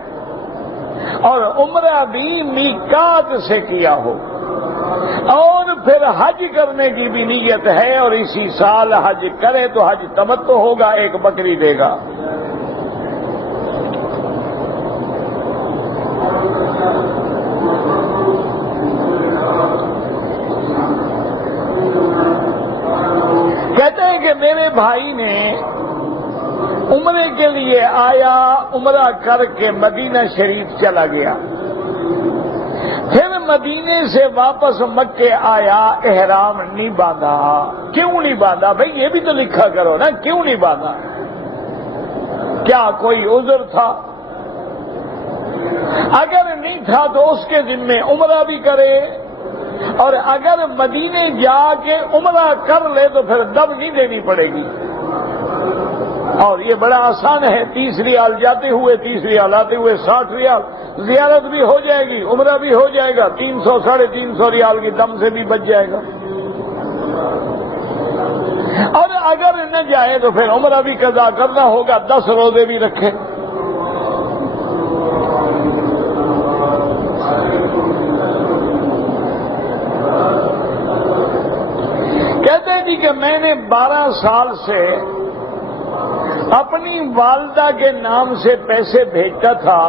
اور عمرہ بھی میقات سے کیا ہو، اور پھر حج کرنے کی بھی نیت ہے اور اسی سال حج کرے تو حج تمتع ہوگا، ایک بکری دے گا۔ کہتے ہیں کہ میرے بھائی نے عمرے کے لیے آیا، عمرہ کر کے مدینہ شریف چلا گیا، پھر مدینے سے واپس مکے آیا، احرام نہیں باندھا۔ کیوں نہیں باندھا بھائی؟ یہ بھی تو لکھا کرو نا، کیوں نہیں باندھا؟ کیا کوئی عذر تھا؟ اگر نہیں تھا تو اس کے ذمے عمرہ بھی کرے، اور اگر مدینے جا کے عمرہ کر لے تو پھر دم نہیں دینی پڑے گی، اور یہ بڑا آسان ہے، 30 ریال جاتے ہوئے 30 ریال آتے ہوئے 60 ریال، زیارت بھی ہو جائے گی، عمرہ بھی ہو جائے گا، 300 ساڑھے 300 ریال کی دم سے بھی بچ جائے گا۔ اور اگر نہ جائے تو پھر عمرہ بھی قضا کرنا ہوگا، 10 روزے بھی رکھے۔ کہتے ہیں جی کہ میں نے 12 سال سے اپنی والدہ کے نام سے پیسے بھیجتا تھا،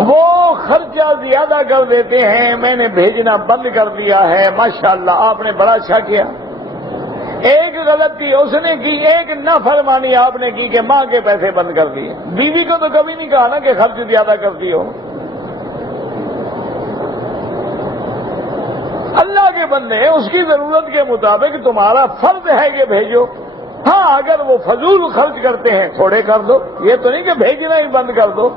وہ خرچہ زیادہ کر دیتے ہیں، میں نے بھیجنا بند کر دیا ہے۔ ماشاءاللہ، آپ نے بڑا اچھا کیا۔ ایک غلطی اس نے کی، ایک نافرمانی آپ نے کی کہ ماں کے پیسے بند کر دیے۔ بیوی کو تو کبھی نہیں کہا نا کہ خرچ زیادہ کرتی ہو۔ اللہ کے بندے، اس کی ضرورت کے مطابق تمہارا فرض ہے کہ بھیجو۔ ہاں، اگر وہ فضول خرچ کرتے ہیں تھوڑے کر دو، یہ تو نہیں کہ بھیجنا ہی بند کر دو۔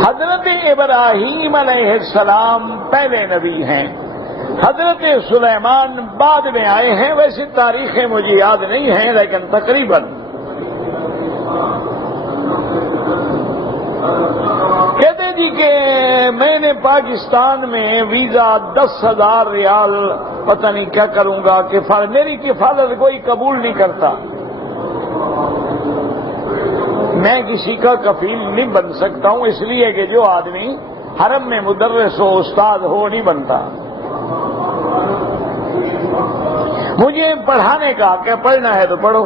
حضرت ابراہیم علیہ السلام پہلے نبی ہیں، حضرت سلیمان بعد میں آئے ہیں، ویسے تاریخیں مجھے یاد نہیں ہیں لیکن تقریباً۔ کہتے جی کہ میں نے پاکستان میں ویزا 10,000 ریال پتہ نہیں کیا کروں گا، میری کفالت کوئی قبول نہیں کرتا، میں کسی کا کفیل نہیں بن سکتا ہوں، اس لیے کہ جو آدمی حرم میں مدرس ہو، استاد ہو، نہیں بنتا۔ مجھے پڑھانے کا کہ پڑھنا ہے تو پڑھو۔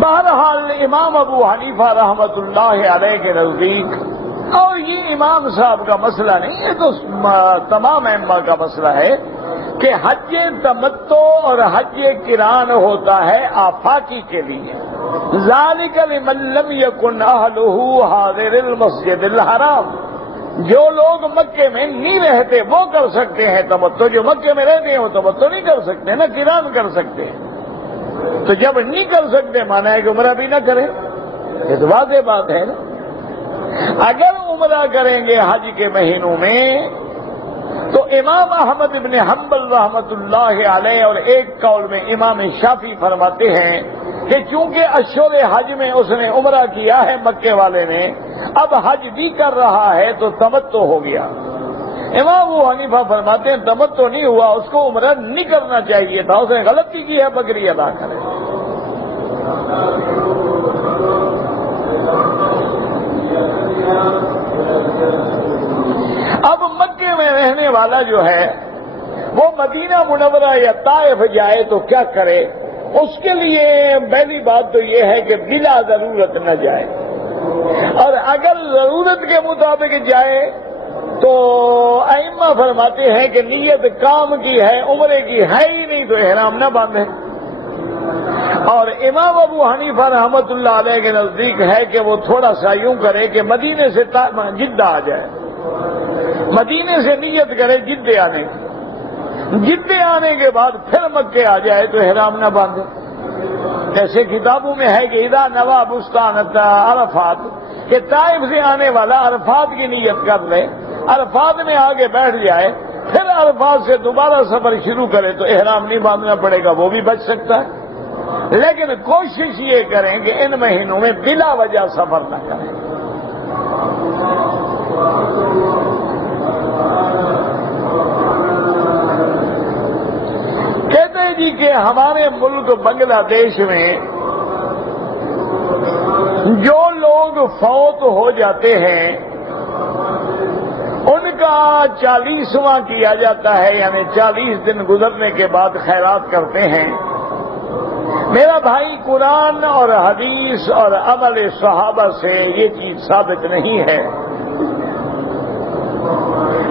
بہرحال امام ابو حنیفہ رحمت اللہ علیہ کے نزدیک، اور یہ امام صاحب کا مسئلہ نہیں، یہ تو تمام ائمہ کا مسئلہ ہے کہ حج تمتع اور حج قران ہوتا ہے آفاقی کے لیے۔ ذالک لمن لم یکن اہلہ حاضر المسجد الحرام، جو لوگ مکے میں نہیں رہتے وہ کر سکتے ہیں تمتع، جو مکے میں رہتے ہیں وہ تمتع نہیں کر سکتے، نہ قران کر سکتے ہیں۔ تو جب نہیں کر سکتے مانا ہے کہ عمرہ بھی نہ کریں، یہ تو واضح بات ہے نا۔ اگر عمرہ کریں گے حج کے مہینوں میں تو امام احمد ابن حنبل رحمت اللہ علیہ اور ایک قول میں امام شافعی فرماتے ہیں کہ چونکہ اشہر حج میں اس نے عمرہ کیا ہے مکے والے نے، اب حج بھی کر رہا ہے تو تمتع ہو گیا۔ امام ابو حنیفہ فرماتے ہیں تمتع نہیں ہوا، اس کو عمرہ نہیں کرنا چاہیے تھا، اس نے غلطی کی ہے، بکری ادا کرے۔ اب مکے میں رہنے والا جو ہے وہ مدینہ منورہ یا طائف جائے تو کیا کرے؟ اس کے لیے پہلی بات تو یہ ہے کہ بلا ضرورت نہ جائے، اور اگر ضرورت کے مطابق جائے تو ائمہ فرماتے ہیں کہ نیت کام کی ہے، عمرے کی ہے ہی نہیں تو احرام نہ باندھے۔ اور امام ابو حنیفہ رحمت اللہ علیہ کے نزدیک ہے کہ وہ تھوڑا سا یوں کرے کہ مدینے سے جدہ آ جائے، مدینے سے نیت کرے جدے آنے کی، جدے آنے کے بعد پھر مکے آ جائے تو احرام نہ باندھے۔ جیسے کتابوں میں ہے کہ اذا نوا بستان عرفات، کہ طائف سے آنے والا عرفات کی نیت کر لے، عرفات میں آگے بیٹھ جائے، پھر عرفات سے دوبارہ سفر شروع کرے تو احرام نہیں باندھنا پڑے گا، وہ بھی بچ سکتا ہے۔ لیکن کوشش یہ کریں کہ ان مہینوں میں بلا وجہ سفر نہ کریں۔ کہتے ہیں جی کہ ہمارے ملک بنگلہ دیش میں جو لوگ فوت ہو جاتے ہیں ان کا 40واں کیا جاتا ہے، یعنی 40 دن گزرنے کے بعد خیرات کرتے ہیں۔ میرا بھائی قرآن اور حدیث اور عمل صحابہ سے یہ چیز ثابت نہیں ہے،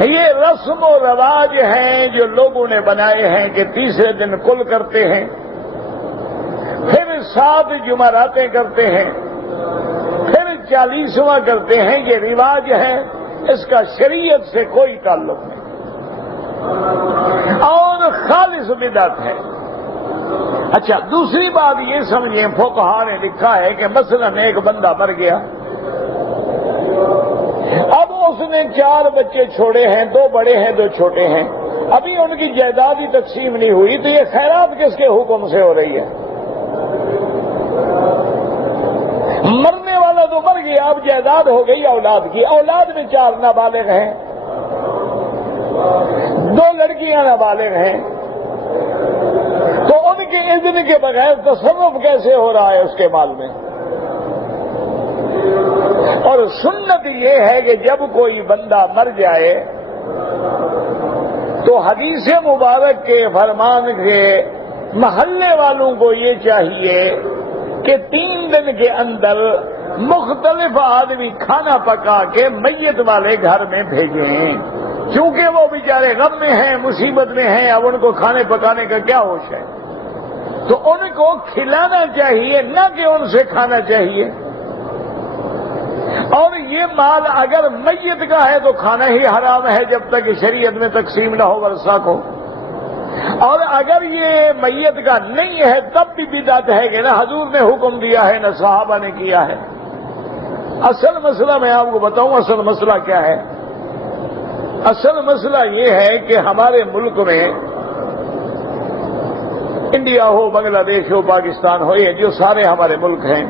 یہ رسم و رواج ہیں جو لوگوں نے بنائے ہیں کہ تیسرے دن کل کرتے ہیں، پھر 7 جمعراتیں کرتے ہیں، پھر 40واں کرتے ہیں، یہ رواج ہے، اس کا شریعت سے کوئی تعلق نہیں اور خالص بدعت ہے۔ اچھا، دوسری بات یہ سمجھیں، فقہا نے لکھا ہے کہ مثلا ایک بندہ مر گیا، اب اس نے 4 بچے چھوڑے ہیں، 2 بڑے ہیں 2 چھوٹے ہیں، ابھی ان کی جائیداد ہی تقسیم نہیں ہوئی، تو یہ خیرات کس کے حکم سے ہو رہی ہے؟ مرنے والا تو مر گیا، اب جائیداد ہو گئی اولاد کی، اولاد میں 4 نابالغ ہیں، 2 لڑکیاں نابالغ ہیں، تو ان کے اذن کے بغیر تصرف کیسے ہو رہا ہے اس کے مال میں؟ اور سنت یہ ہے کہ جب کوئی بندہ مر جائے تو حدیث مبارک کے فرمان کے محلے والوں کو یہ چاہیے کہ 3 دن کے اندر مختلف آدمی کھانا پکا کے میت والے گھر میں بھیجیں، چونکہ وہ بیچارے غم میں ہیں، مصیبت میں ہیں، اب ان کو کھانے پکانے کا کیا ہوش ہے، تو ان کو کھلانا چاہیے، نہ کہ ان سے کھانا چاہیے۔ اور یہ مال اگر میت کا ہے تو کھانا ہی حرام ہے جب تک شریعت میں تقسیم نہ ہو، ورثہ کو، اور اگر یہ میت کا نہیں ہے تب بھی بدعت ہے کہ نہ حضور نے حکم دیا ہے نہ صحابہ نے کیا ہے۔ اصل مسئلہ میں آپ کو بتاؤں، اصل مسئلہ کیا ہے؟ اصل مسئلہ یہ ہے کہ ہمارے ملک میں، انڈیا ہو، بنگلہ دیش ہو، پاکستان ہو، یہ جو سارے ہمارے ملک ہیں،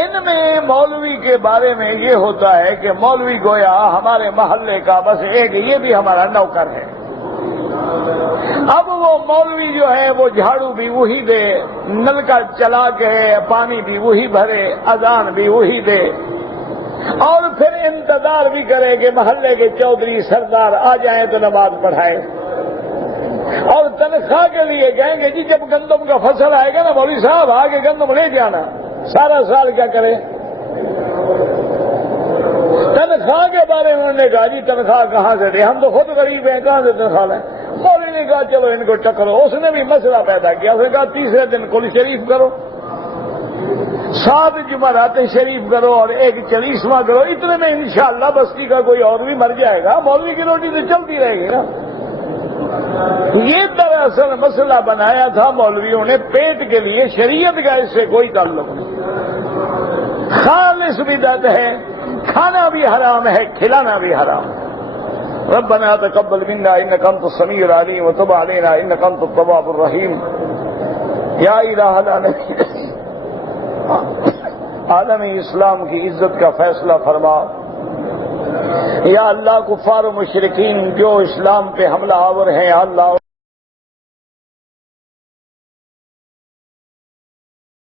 ان میں مولوی کے بارے میں یہ ہوتا ہے کہ مولوی گویا ہمارے محلے کا بس ایک، یہ بھی ہمارا نوکر ہے۔ اب وہ مولوی جو ہے وہ جھاڑو بھی وہی دے، نل کا چلا کے پانی بھی وہی بھرے، اذان بھی وہی دے، اور پھر انتظار بھی کرے کہ محلے کے چودھری سردار آ جائیں تو نماز پڑھائے، اور تنخواہ کے لیے کہیں گے جی جب گندم کا فصل آئے گا نا مولوی صاحب آگے گندم لے جانا، سارا سال کیا کرے؟ تنخواہ کے بارے میں انہوں نے کہا جی تنخواہ کہاں سے دے، ہم تو خود غریب ہیں، کہاں سے تنخواہ لیں؟ مولوی نے کہا چلو ان کو ٹکرو، اس نے بھی مسئلہ پیدا کیا، اس نے کہا تیسرے دن کل شریف کرو، 7 جمعراتیں شریف کرو اور 1 40واں کرو، اتنے میں انشاءاللہ بستی کا کوئی اور بھی مر جائے گا، مولوی کی روٹی تو چلتی رہے گی نا۔ یہ دراصل مسئلہ بنایا تھا مولویوں نے پیٹ کے لیے، شریعت کا اس سے کوئی تعلق نہیں، خالص بدعت ہے، کھانا بھی حرام ہے، کھلانا بھی حرام ہے۔ ربنا تقبل منا انك انت السميع العليم وتب علينا انك انت التواب الرحيم یا الہ العالمین عالم اسلام کی عزت کا فیصلہ فرما. یا اللہ کفار و مشرکین جو اسلام پہ حملہ آور ہیں یا اللہ